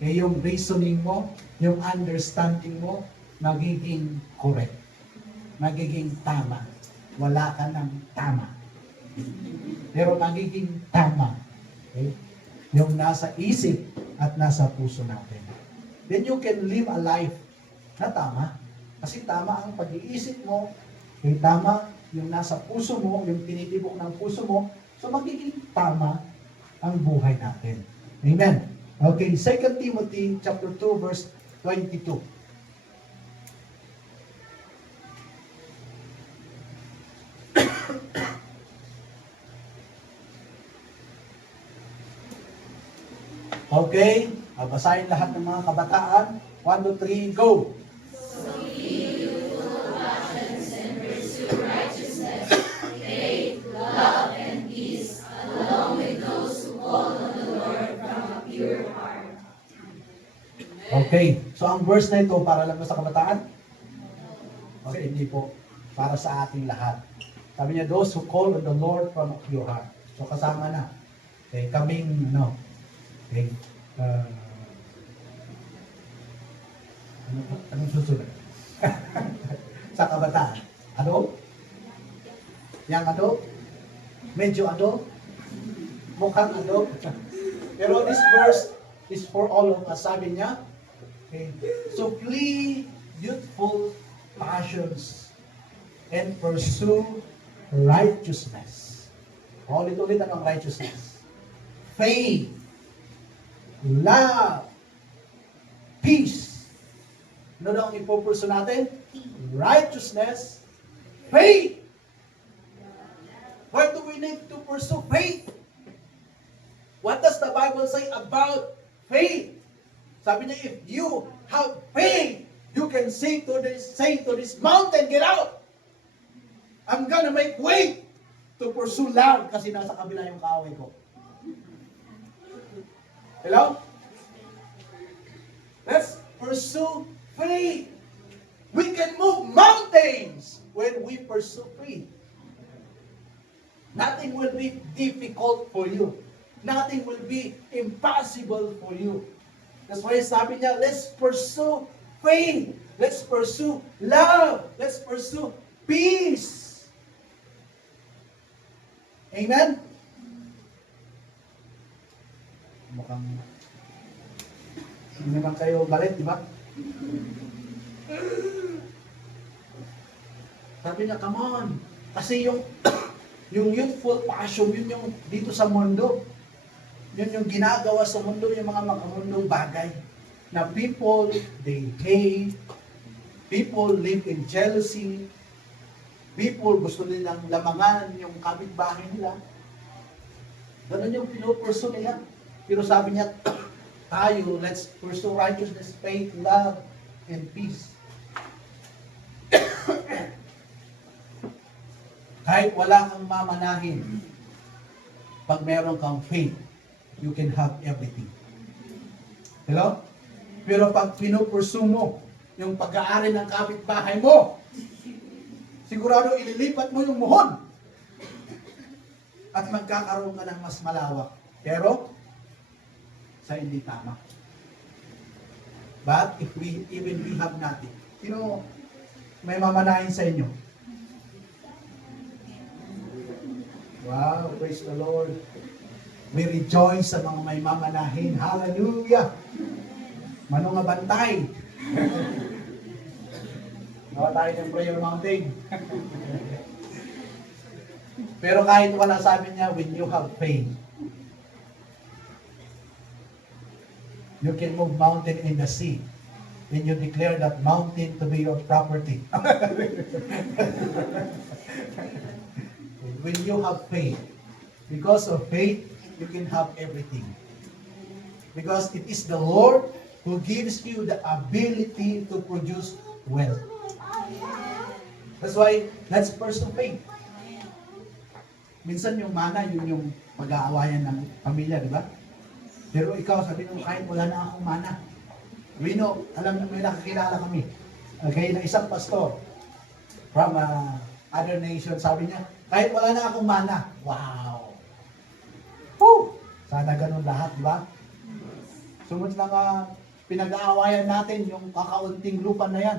yung reasoning mo, yung understanding mo, magiging correct. Magiging tama. Wala ka ng tama. Pero magiging tama. Okay? Yung nasa isip at nasa puso natin. Then you can live a life na tama. Kasi tama ang pag-iisip mo, yung tama yung nasa puso mo, yung tinitibok ng puso mo, so magiging tama ang buhay natin. Amen. Okay, 2 Timothy chapter 2 verse 22. Okay, basahin lahat ng mga kabataan. 1, 2, 3, go! Okay, so ang verse na ito para lang sa kabataan? Okay, hindi po. Para sa ating lahat. Sabi niya, those who call on the Lord from a pure heart. So kasama na. Okay, kaming, okay, anong susunod? Sa kabataan. Ano? Yang ano? Medyo ano? Mukhang ano? Pero this verse is for all of us. Sabi niya, okay, so flee youthful passions and pursue righteousness. Ulit-ulit ang righteousness. Faith, love, peace. Ano daw ang ipopurso natin? Righteousness, faith. Why do we need to pursue faith? What does the Bible say about faith? Sabi niya, if you have faith, you can say to this mountain, get out. I'm gonna make way to pursue love kasi nasa kabila yung kaaway ko. Hello? pursue faith. We can move mountains when we pursue faith. Nothing will be difficult for you. Nothing will be impossible for you. That's why sabi niya, let's pursue faith. Let's pursue love. Let's pursue peace. Amen? Mukhang hindi naman kayo galit, di ba? Sabi niya, come on. Kasi yung yung youthful passion, yun yung dito sa mundo. Yun yung ginagawa sa mundo, yung mga makamundong bagay. Na people, they hate. People live in jealousy. People gusto nilang lamangan yung kapitbahay nila. Ganun yung pinupurso nila. Pero sabi niya, tayo, let's pursue righteousness, faith, love, and peace. Kahit wala kang mamanahin, pag meron kang faith, you can have everything. Hello? Pero pag pinupursu mo yung pag-aari ng kapitbahay mo, sigurado ililipat mo yung muhon at magkakaroon ka ng mas malawak. Pero, sa hindi tama. But if we have nothing, sino may mamanahin sa inyo? Wow, praise the Lord. We rejoice sa mga may mamanahin. Hallelujah. Manong nga bantay. Gawa tayo ng prayer mountain. Pero kahit wala, sabi niya, when you have faith, you can move mountain in the sea. When you declare that mountain to be your property. When you have faith, because of faith, you can have everything. Because it is the Lord who gives you the ability to produce wealth. That's why, let's pursue faith. Minsan yung mana, yun yung mag-aawayan ng pamilya, di ba? Pero ikaw, sabi mo, kahit wala na akong mana. We know, alam na may nakakilala kami. Okay, na isang pastor from other nation, sabi niya, kahit wala na akong mana. Wow! Woo! Sana ganun lahat, di ba? Sumunod na pinag-aawayan natin yung kakaunting lupa na yan.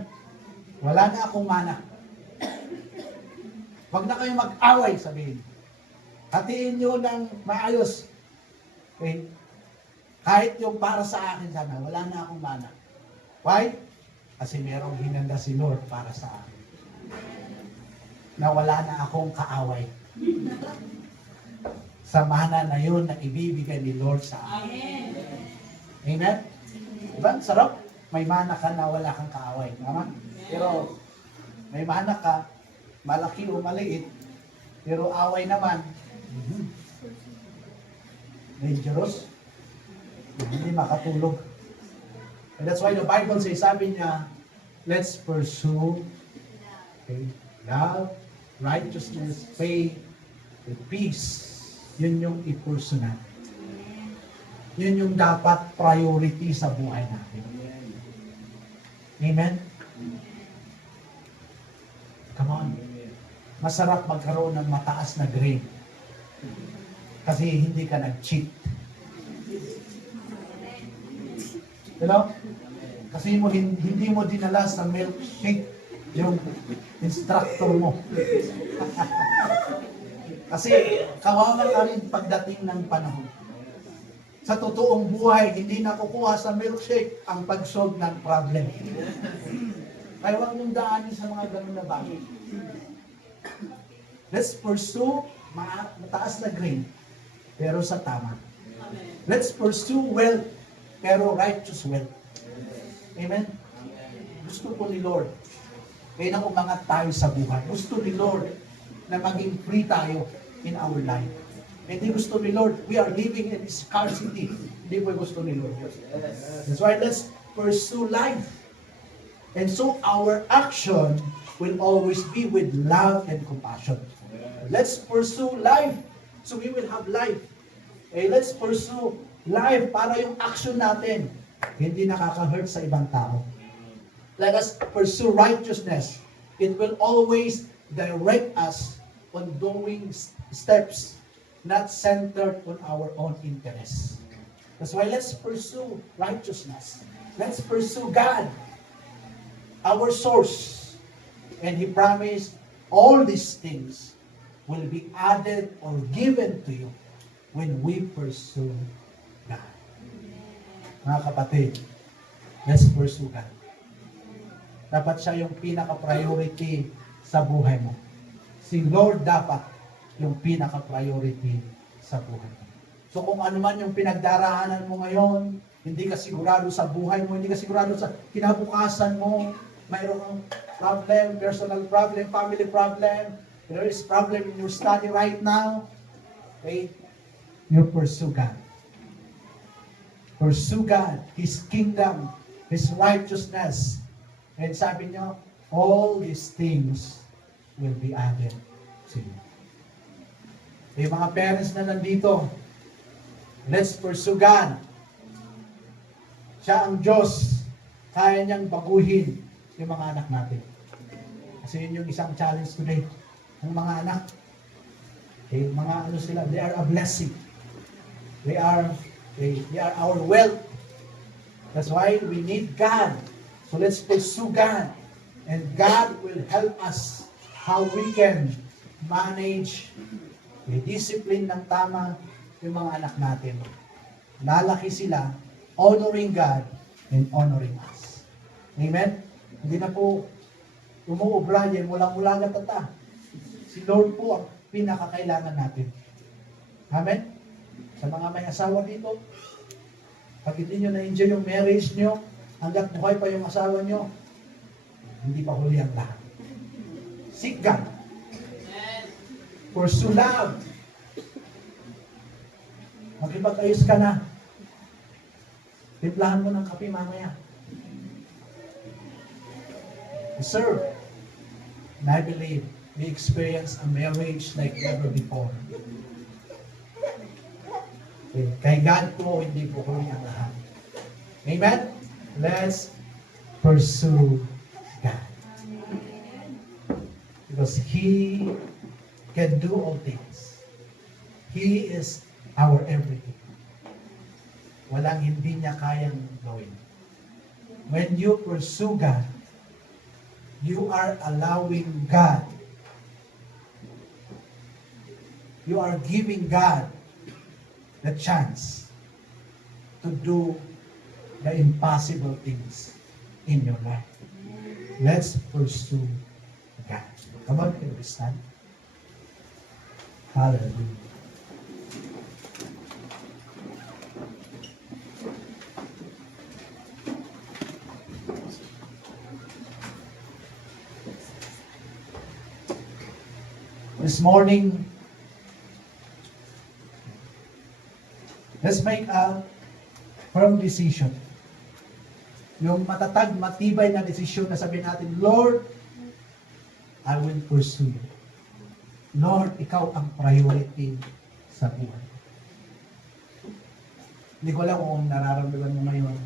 Wala na akong mana. Wag na kayo mag-away, sabihin. Hatiin nyo ng maayos. Okay? Kahit yung para sa akin sana, wala na akong mana. Why? Kasi merong hinanda si Lord para sa akin. Na wala na akong kaaway. Sa mana na yun na ibibigay ni Lord sa akin. Amen? Diba? Sarap. May mana ka na wala kang kaaway. Tama? Pero may mana ka, malaki o maliit, pero away naman, dangerous. Hindi makatulog. And that's why the Bible says, sabi niya, let's pursue love, righteousness, faith, and peace. Yun yung i-pursue natin. Yun yung dapat priority sa buhay natin. Amen? Come on. Masarap magkaroon ng mataas na grade. Kasi hindi ka nag-cheat. You know? Kasi hindi mo dinala sa milkshake yung instructor mo. Kasi kawawa ka rin pagdating ng panahon. Sa totoong buhay, hindi nakukuha sa milkshake ang pag-solve ng problem. Kaya huwag niyong daanin sa mga ganun na bagay. Let's pursue mataas na grade, pero sa tama. Let's pursue wealth, pero righteous wealth. Amen? Gusto po ni Lord, kaya na umangat tayo sa buhay. Gusto ni Lord na maging free tayo in our life. Hindi gusto ni Lord, we are living in scarcity. Hindi po gusto ni Lord. That's why let's pursue life. And so our action will always be with love and compassion. Let's pursue life so we will have life. Let's pursue life para yung action natin Hindi nakaka-hurt sa ibang tao. Let us pursue righteousness. It will always direct us on doing steps not centered on our own interests. That's why let's pursue righteousness. Let's pursue God, our source. And He promised all these things will be added or given to you when we pursue God. Mga kapatid, let's pursue God. Dapat siya yung pinaka-priority sa buhay mo. Si Lord dapat yung pinaka-priority sa buhay mo. So kung ano man yung pinagdaraanan mo ngayon, hindi ka sigurado sa buhay mo, hindi ka sigurado sa kinabukasan mo, mayroong kang problem, personal problem, family problem, there is problem in your study right now, okay, you pursue God. Pursue God, His kingdom, His righteousness. And sabi niyo, all these things will be added to you. Yung mga parents na nandito, let's pursue God. Siya ang Diyos. Kaya niyang baguhin yung mga anak natin. Kasi yun yung isang challenge today. Ang mga anak, okay, mga ano sila, they are a blessing. They are our wealth. That's why we need God. So let's pursue God. And God will help us how we can manage, discipline ng tama yung mga anak natin. Lalaki sila, honoring God and honoring us. Amen? Hindi na po umuubra yan, mulang-mula na tata. Si Lord po ang pinakakailangan natin. Amen? Sa mga may asawa dito, pag hindi nyo na-enjoy yung marriage nyo, hanggat buhay pa yung asawa nyo, hindi pa huli ang lahat. Seek God. Pursue love. Makipag-ayos ka na. Timplahan mo ng kape mamaya. Serve. And I believe we experience a marriage like never before. Okay. Kay God po, hindi po huli ang lahat. Amen? Let's pursue God. Because He can do all things. He is our everything. Walang hindi niya kayang gawin. When you pursue God, you are allowing God. You are giving God the chance to do the impossible things in your life. Let's pursue God. Come on, can we stand? Hallelujah. This morning, let's make a firm decision. Yung matatag, matibay na desisyon na sabihin natin, Lord, I will pursue you. Lord, ikaw ang priority sa buhay. Hindi ko alam kung nararamdaman mo ngayon.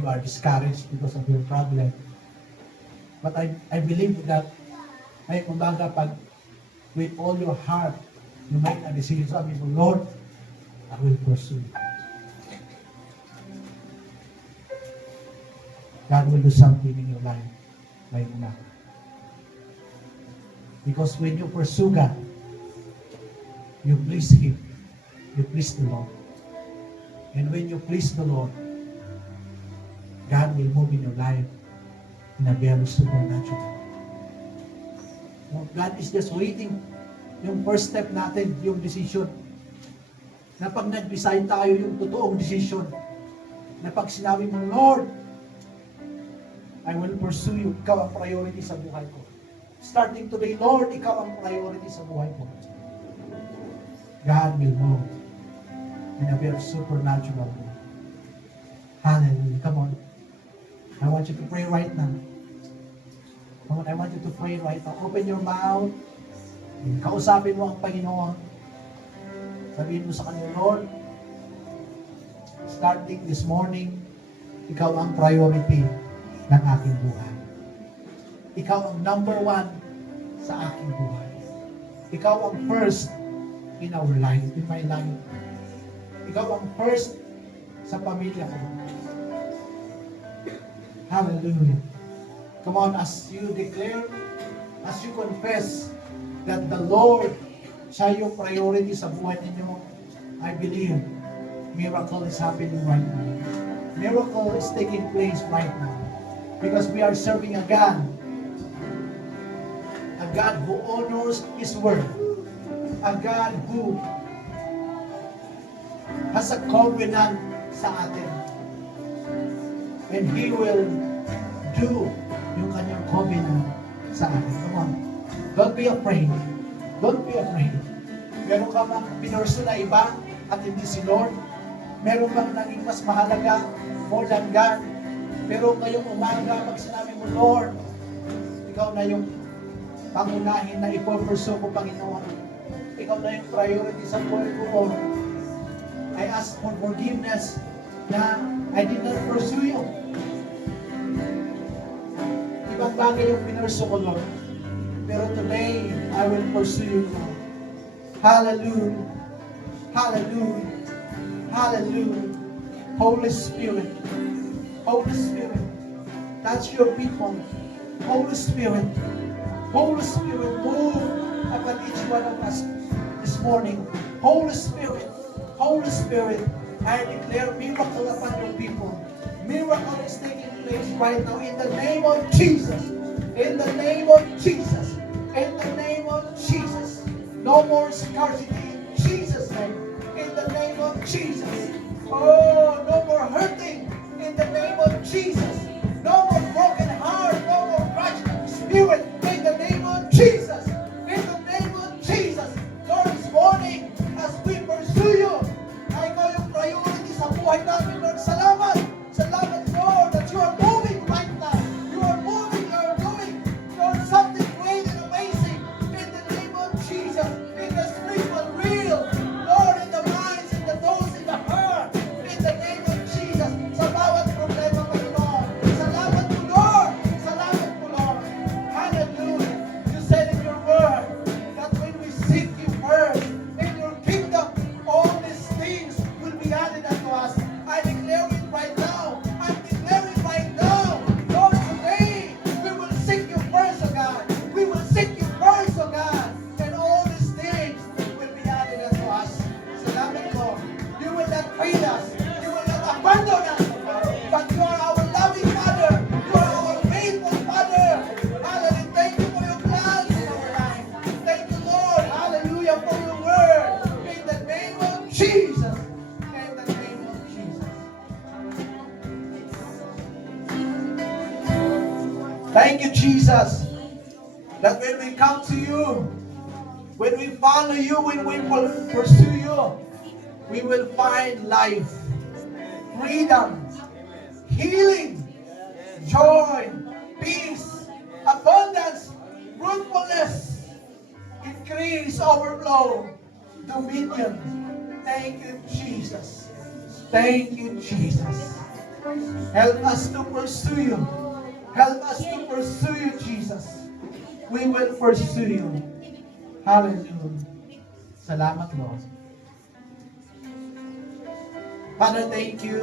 You are discouraged because of your problem. But I believe that ay kumbaga pag with all your heart, you make a decision, sabi mo, Lord, I will pursue you. God will do something in your life right now. Because when you pursue God, you please Him. You please the Lord. And when you please the Lord, God will move in your life in a very supernatural. God is just waiting. Yung first step natin, yung decision. Na pag nag-decide tayo yung totoong decision, na pag sinabi mo, Lord, I will pursue you. Ikaw ang priority sa buhay ko. Starting today, Lord, ikaw ang priority sa buhay ko. God will move in a very supernatural way. Hallelujah. Come on. I want you to pray right now. Come on, I want you to pray right now. Open your mouth. Kausapin mo ang Panginoon. Sabihin mo sa Kanya, Lord, starting this morning, ikaw ang priority ng aking buhay. Ikaw ang number one sa aking buhay. Ikaw ang first in our life, in my life. Ikaw ang first sa pamilya ko. Hallelujah. Come on, as you declare, as you confess that the Lord siya yung priority sa buhay ninyo, I believe miracle is happening right now. Miracle is taking place right now. Because we are serving a God who honors His word, a God who has a covenant sa atin. And He will do yung kanyang covenant sa atin. Come on. Don't be afraid. Don't be afraid. Meron ka bang pinurso na iba at hindi si Lord? Meron bang naging mas mahalaga more than God? Pero ngayong umaga, pag sinabi mo, Lord, ikaw na yung pangunahin na ipopurso ko, Panginoon. Ikaw na yung priority sa buhay ko, Lord. I ask for forgiveness na I did not pursue you. Ibang bagay yung pinurso ko, Lord. Pero today, I will pursue you, Lord. Hallelujah. Hallelujah. Hallelujah. Holy Spirit. Holy Spirit. Touch your people. Holy Spirit. Holy Spirit, move upon each one of us this morning. Holy Spirit. Holy Spirit, I declare miracle upon your people. Miracle is taking place right now in the name of Jesus. In the name of Jesus. In the name of Jesus. No more scarcity in Jesus' name. In the name of Jesus. Oh, no more hurting in the name of Jesus. No more broken heart. No more crushed spirit in the name of Jesus. In the name of Jesus. Lord, this morning, as we pursue you, na ikaw yung priority sa buhay namin, Lord. Salamat. Salamat, Lord, that you are moving right now. You are moving, you are doing, Lord, something great and amazing in the name of Jesus. In the spiritual real, Lord, in the minds, in the thoughts, in the heart, in the name of Jesus. Sa bawat problema, Panginoon. Salamat po, Lord. Salamat po, Lord. Hallelujah. You said in your word that when we seek you first in your kingdom, all these things will be added unto us. I declare it right now. I declare it right now. Lord, today we will seek you first, O God. We will seek you first, O God. And all these things will be added unto us. Salamat, Lord. You will not fail us. You will not abandon us, O God. But you are our loving Father. You are our faithful Father. Hallelujah. Thank you for your plans in our life. Thank you, Lord. Hallelujah for your word. In the name of Jesus. In the name of Jesus. Thank you, Jesus, that when we come to you, when we follow you, when we pursue you, we will find life, freedom, healing, joy, peace, abundance, fruitfulness, increase, overflow, dominion. Thank you, Jesus. Thank you, Jesus. Help us to pursue you. Help us to pursue you, Jesus. We will pursue you. Hallelujah. Salamat, Lord. Father, thank you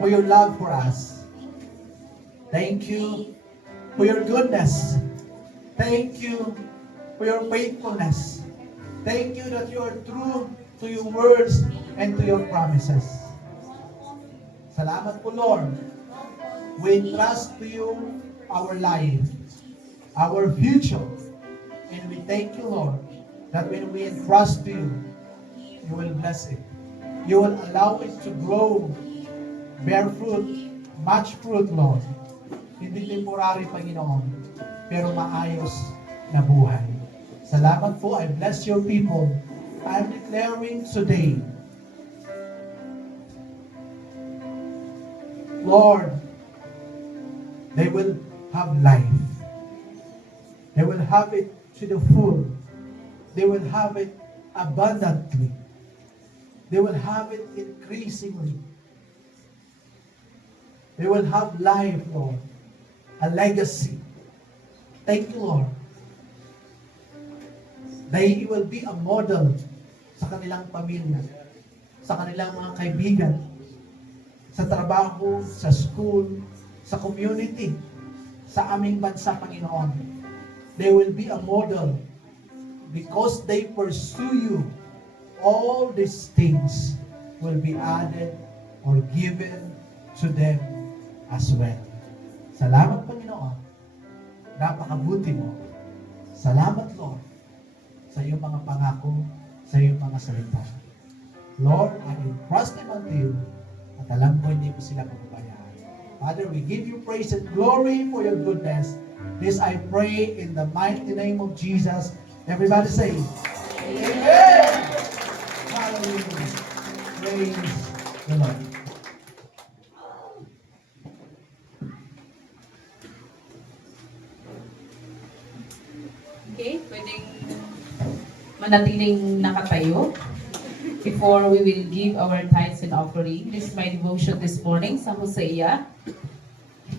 for your love for us. Thank you for your goodness. Thank you for your faithfulness. Thank you that you are true to your words and to your promises. Salamat po, Lord. We entrust to you our life, our future. And we thank you, Lord, that when we entrust to you, you will bless it. You will allow it to grow, bear fruit, much fruit, Lord. Hindi temporary, Panginoon, pero maayos na buhay. Salamat po. I bless your people. I'm declaring today, Lord, they will have life. They will have it to the full. They will have it abundantly. They will have it increasingly. They will have life, Lord. A legacy. Thank you, Lord. They will be a model sa kanilang pamilya, sa kanilang mga kaibigan, sa trabaho, sa school, sa community, sa aming bansa, Panginoon. They will be a model because they pursue you. All these things will be added or given to them as well. Salamat, Panginoon. Napakabuti mo. Salamat, Lord, sa iyong mga pangako, sa iyong mga salita. Lord, I entrust them unto you at alam ko hindi mo sila pababayaan. Father, we give you praise and glory for your goodness. This I pray in the mighty name of Jesus. Everybody say, Amen! Hallelujah. Praise the Lord. Okay, pwedeng manatiling nakatayo before we will give our tithes and offering. This is my devotion this morning sa Hosea.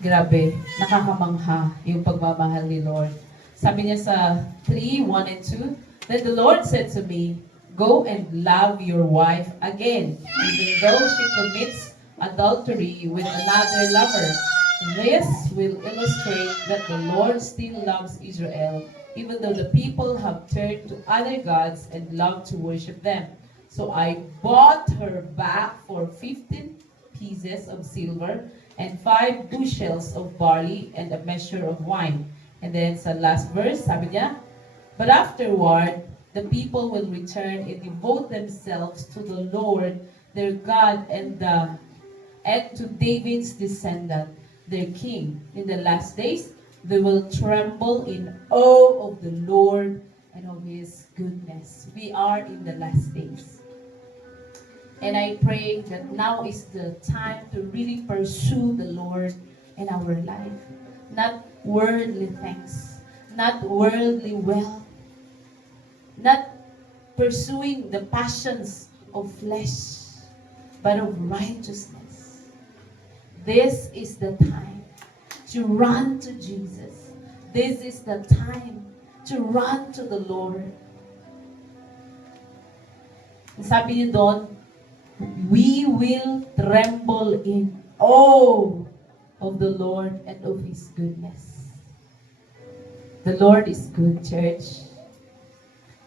Grabe, nakakamangha yung pagmamahal ni Lord. Sabi niya sa 3:1 and 2, Then the Lord said to me, Go and love your wife again, even though she commits adultery with another lover. This will illustrate that the Lord still loves Israel, even though the people have turned to other gods and love to worship them. So I bought her back for 15 pieces of silver and 5 bushels of barley and a measure of wine. And then sa last verse, sabi niya, But afterward, the people will return and devote themselves to the Lord, their God, and to David's descendant, their king. In the last days, they will tremble in awe of the Lord and of His goodness. We are in the last days. And I pray that now is the time to really pursue the Lord in our life. Not worldly things, not worldly wealth, not pursuing the passions of flesh, but of righteousness. This is the time to run to Jesus. This is the time to run to the Lord. Sabi niyo doon, we will tremble in awe of the Lord and of His goodness. The Lord is good, church.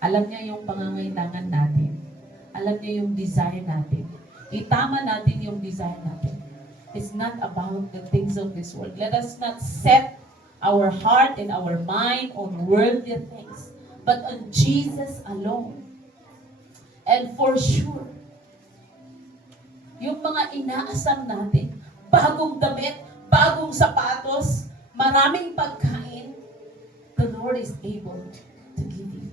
Alam niya yung pangangailangan natin. Alam niya yung desire natin. Itama natin yung desire natin. It's not about the things of this world. Let us not set our heart and our mind on worldly things, but on Jesus alone. And for sure, yung mga inaasam natin, bagong damit, bagong sapatos, maraming pagkain, the Lord is able to give you.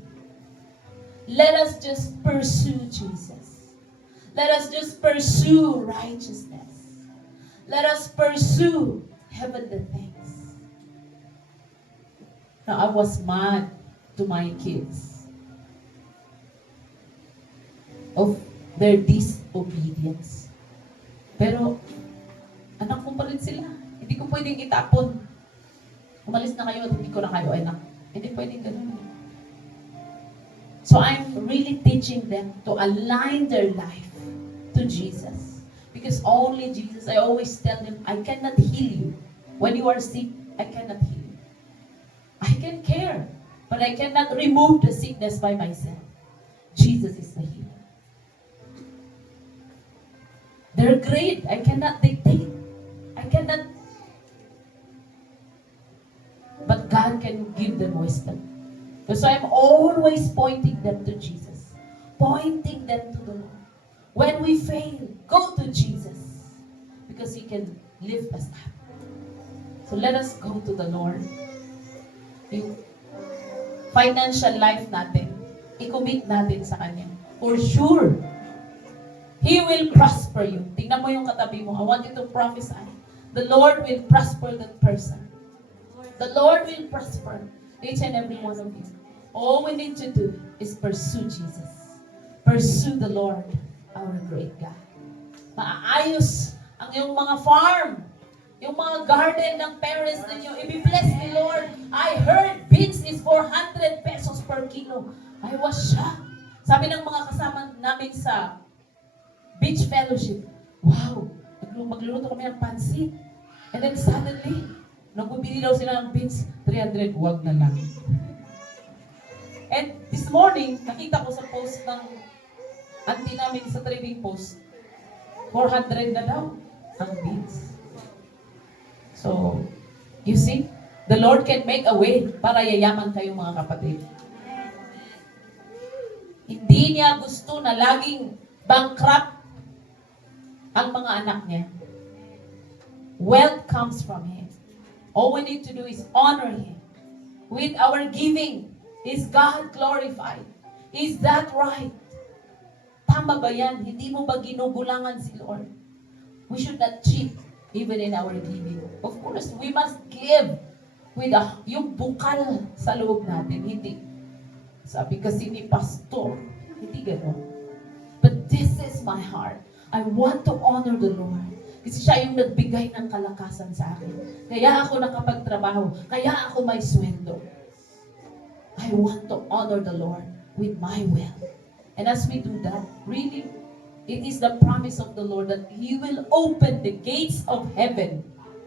Let us just pursue Jesus. Let us just pursue righteousness. Let us pursue heavenly things. Now, I was mad to my kids of their disobedience. Pero, anak ko pa rin sila. Hindi ko pwedeng itapon. Umalis na kayo at hindi ko na kayo anak. Hindi pwedeng ganun. So I'm really teaching them to align their life to Jesus. Because only Jesus, I always tell them, I cannot heal you. When you are sick, I cannot heal you. I can care, but I cannot remove the sickness by myself. Jesus is the healer. They're great. I cannot dictate. I cannot. But God can give them wisdom. So I'm always pointing them to Jesus. Pointing them to the Lord. When we fail, go to Jesus. Because He can lift us up. So let us go to the Lord. Yung financial life natin, i-commit natin sa Kanya. For sure, He will prosper you. Tingnan mo yung katabi mo. I want you to prophesy. The Lord will prosper that person. The Lord will prosper each and every one of you. All we need to do is pursue Jesus. Pursue the Lord. our great God. Maayos ang iyong mga farm, yung mga garden ng parents ninyo. I-bless ni Lord. I heard beans is 400 pesos per kilo. I was shocked. Sabi ng mga kasama namin sa beach fellowship, wow, magluluto kami ng pansit. And then suddenly, nagbibili daw sila ng beans, 300, wag na lang. And this morning, nakita ko sa post ng auntie namin sa trading post, 400 na daw ang beans. So, you see, the Lord can make a way para yayaman kayo mga kapatid. Hindi niya gusto na laging bankrupt ang mga anak niya. Wealth comes from Him. All we need to do is honor Him. With our giving, is God glorified? Is that right? Tama ba yan? Hindi mo ba ginugulangan si Lord? We should not cheat even in our giving. Of course, we must give with yung bukal sa loob natin. Hindi. Sabi kasi ni pastor, hindi gano'n. But this is my heart. I want to honor the Lord. Kasi siya yung nagbigay ng kalakasan sa akin. Kaya ako nakapagtrabaho. Kaya ako may sweldo. I want to honor the Lord with my wealth. And as we do that, really, it is the promise of the Lord that He will open the gates of heaven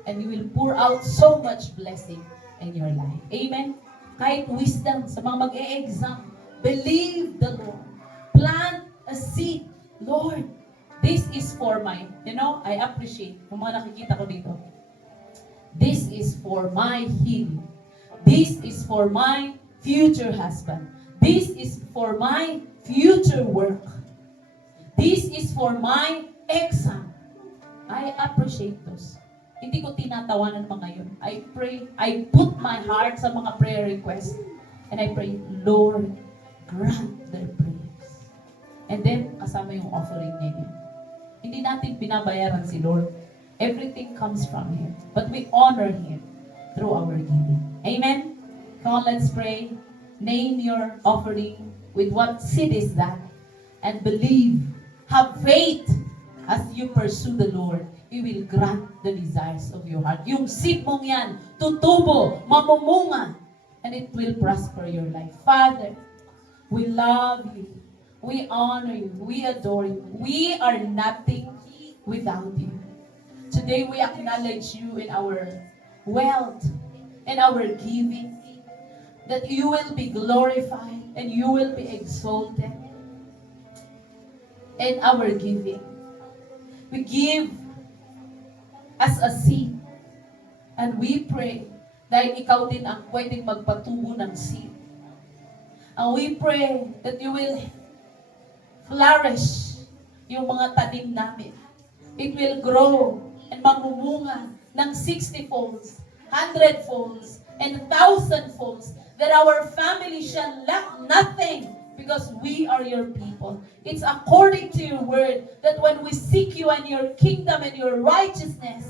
and He will pour out so much blessing in your life. Amen? Kahit wisdom sa mga mag-e-exam, believe the Lord. Plant a seed. Lord, this is for my, I appreciate kung mga nakikita ko dito. This is for my healing. This is for my future husband. This is for my future work. This is for my exam. I appreciate those. Hindi ko tinatawanan mga yun. I pray, I put my heart sa mga prayer requests. And I pray, Lord, grant their prayers. And then, kasama yung offering niya. Hindi natin binabayaran si Lord. Everything comes from Him. But we honor Him through our giving. Amen? Come on, let's pray. Name your offering with what seed is that. And believe. Have faith as you pursue the Lord. He will grant the desires of your heart. Yung seed mong yan, tutubo, mamumunga, and it will prosper your life. Father, we love You. We honor You. We adore You. We are nothing without You. Today we acknowledge You in our wealth, in our giving, that You will be glorified and You will be exalted in our giving. We give as a seed. And we pray dahil Ikaw din ang pwedeng magpatubo ng seed. And we pray that You will flourish yung mga tanim namin. It will grow and mamumunga ng 60 folds, 100 folds, and 1,000 folds, that our family shall lack nothing because we are Your people. It's according to Your word that when we seek You and Your kingdom and Your righteousness,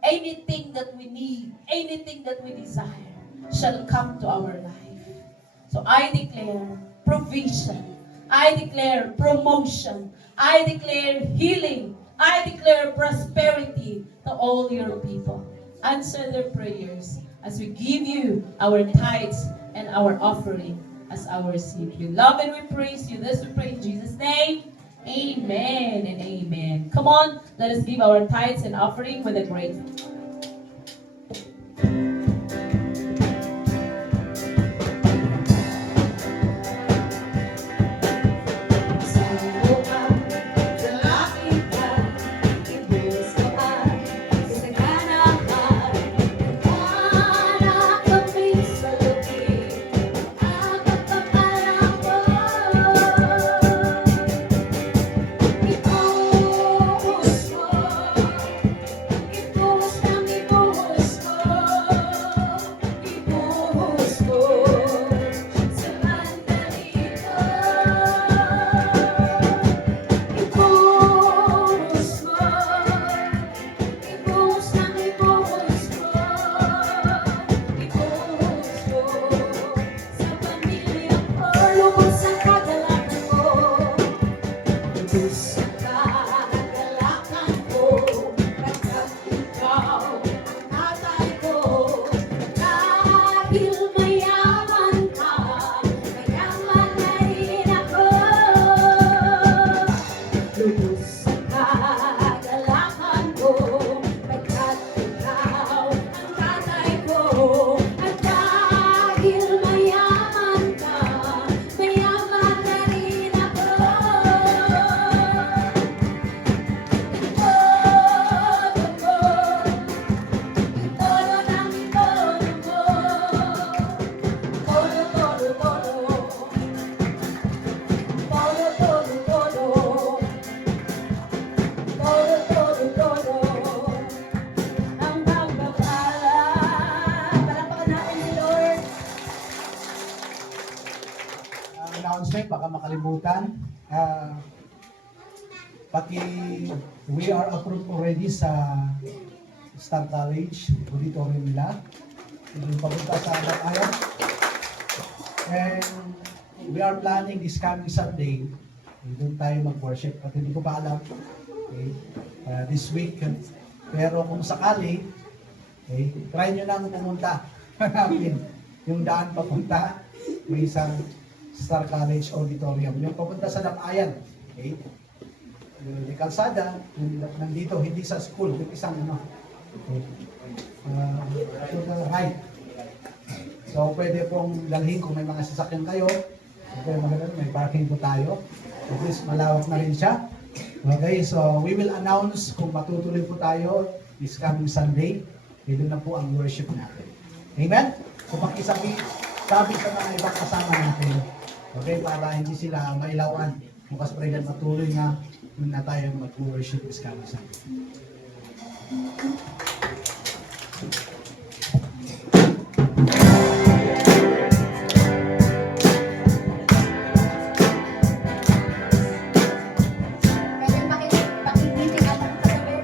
anything that we need, anything that we desire, shall come to our life. So I declare provision. I declare promotion. I declare healing. I declare prosperity to all Your people. Answer their prayers as we give You our tithes and our offering as our seed. We love and we praise You. This we pray in Jesus' name. Amen and amen. Come on, let us give our tithes and offering with a grateful. Ituos mo baka makalimutan. Pati we are approved already sa Star College, auditorium nila. Yung papunta sa Batayan. And we are planning this coming Sunday, doon tayo mag-worship. At hindi ko pa alam, okay, this week. Pero kung sakali, okay, try nyo nang pumunta. Hanapin yung daan papunta, may isang Star College Auditorium. Yung papunta sa Batayan, okay? Yung kalsada, yung nandito, hindi sa school, yung isang ano, okay. To the right. So, pwede pong dalhin kung may mga sasakyan kayo. Okay, maganda, may parking po tayo. At least malawak na rin siya. Okay, so we will announce kung matutuloy po tayo this coming Sunday. Ito na po ang worship natin. Amen? So, pakisabi sa mga ibang kasama natin. Okay, para hindi sila mailawan. Bukas pa rin matuloy na tayo mag-worship this coming Sunday. Pwede pakikitin ang katabi.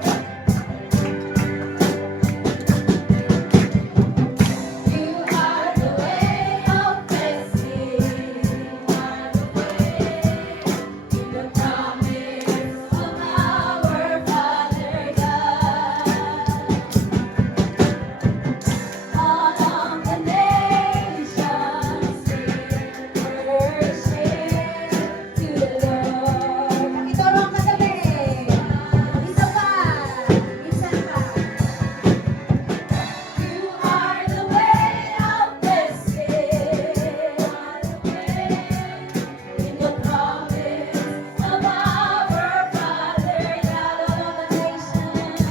You are the way of blessing. You are the way to the promise of our Father God. All of the nations sing worship to the Lord. Pakituro ang katabi. Isa pa. Isa pa. You are the way of blessing. You are the way in the promise of our Father God of the nations.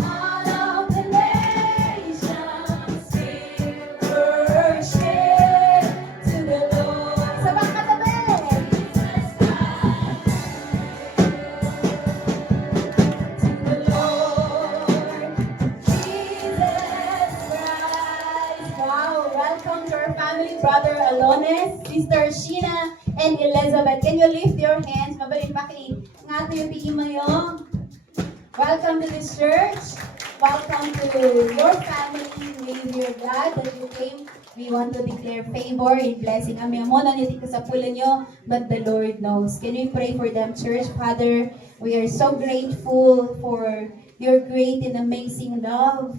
All of the nations sing worship to the Lord. Isa pa ang katabi. To the Lord, Jesus Christ. Wow, welcome to our family, Brother Alones, Sister Sheena, and Elizabeth. Can you lift your hands? Mabalin paki. Ngato yung pigi mo yung. Welcome to this church. Welcome to your family. We are glad that you came. We want to declare favor and blessing. Ami amo na niti sa pula nyo, but the Lord knows. Can we pray for them, church? Father, we are so grateful for your great and amazing love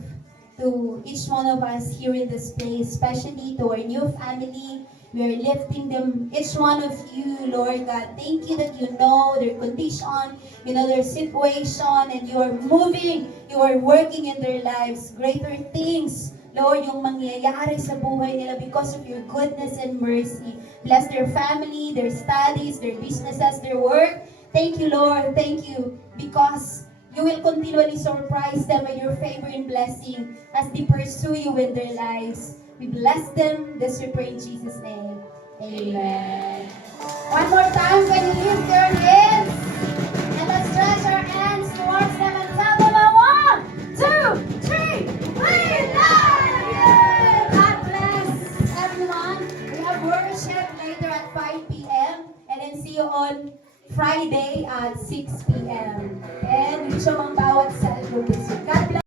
to each one of us here in this place, especially to our new family. We are lifting them, each one of you, Lord God. Thank you that you know their condition, you know their situation, and you are moving, you are working in their lives. Greater things, Lord, yung mangyayari sa buhay nila because of your goodness and mercy. Bless their family, their studies, their businesses, their work. Thank you, Lord. Thank you because you will continually surprise them with your favor and blessing as they pursue you in their lives. We bless them. This we pray in Jesus' name. Amen. One more time, can you lift your hands? And let's stretch our hands towards them and tell them, 1, 2, 3, we love you! God bless everyone. We have worship later at 5 p.m. and then see you on Friday at 6 p.m. And wish you ang bawat sa God bless.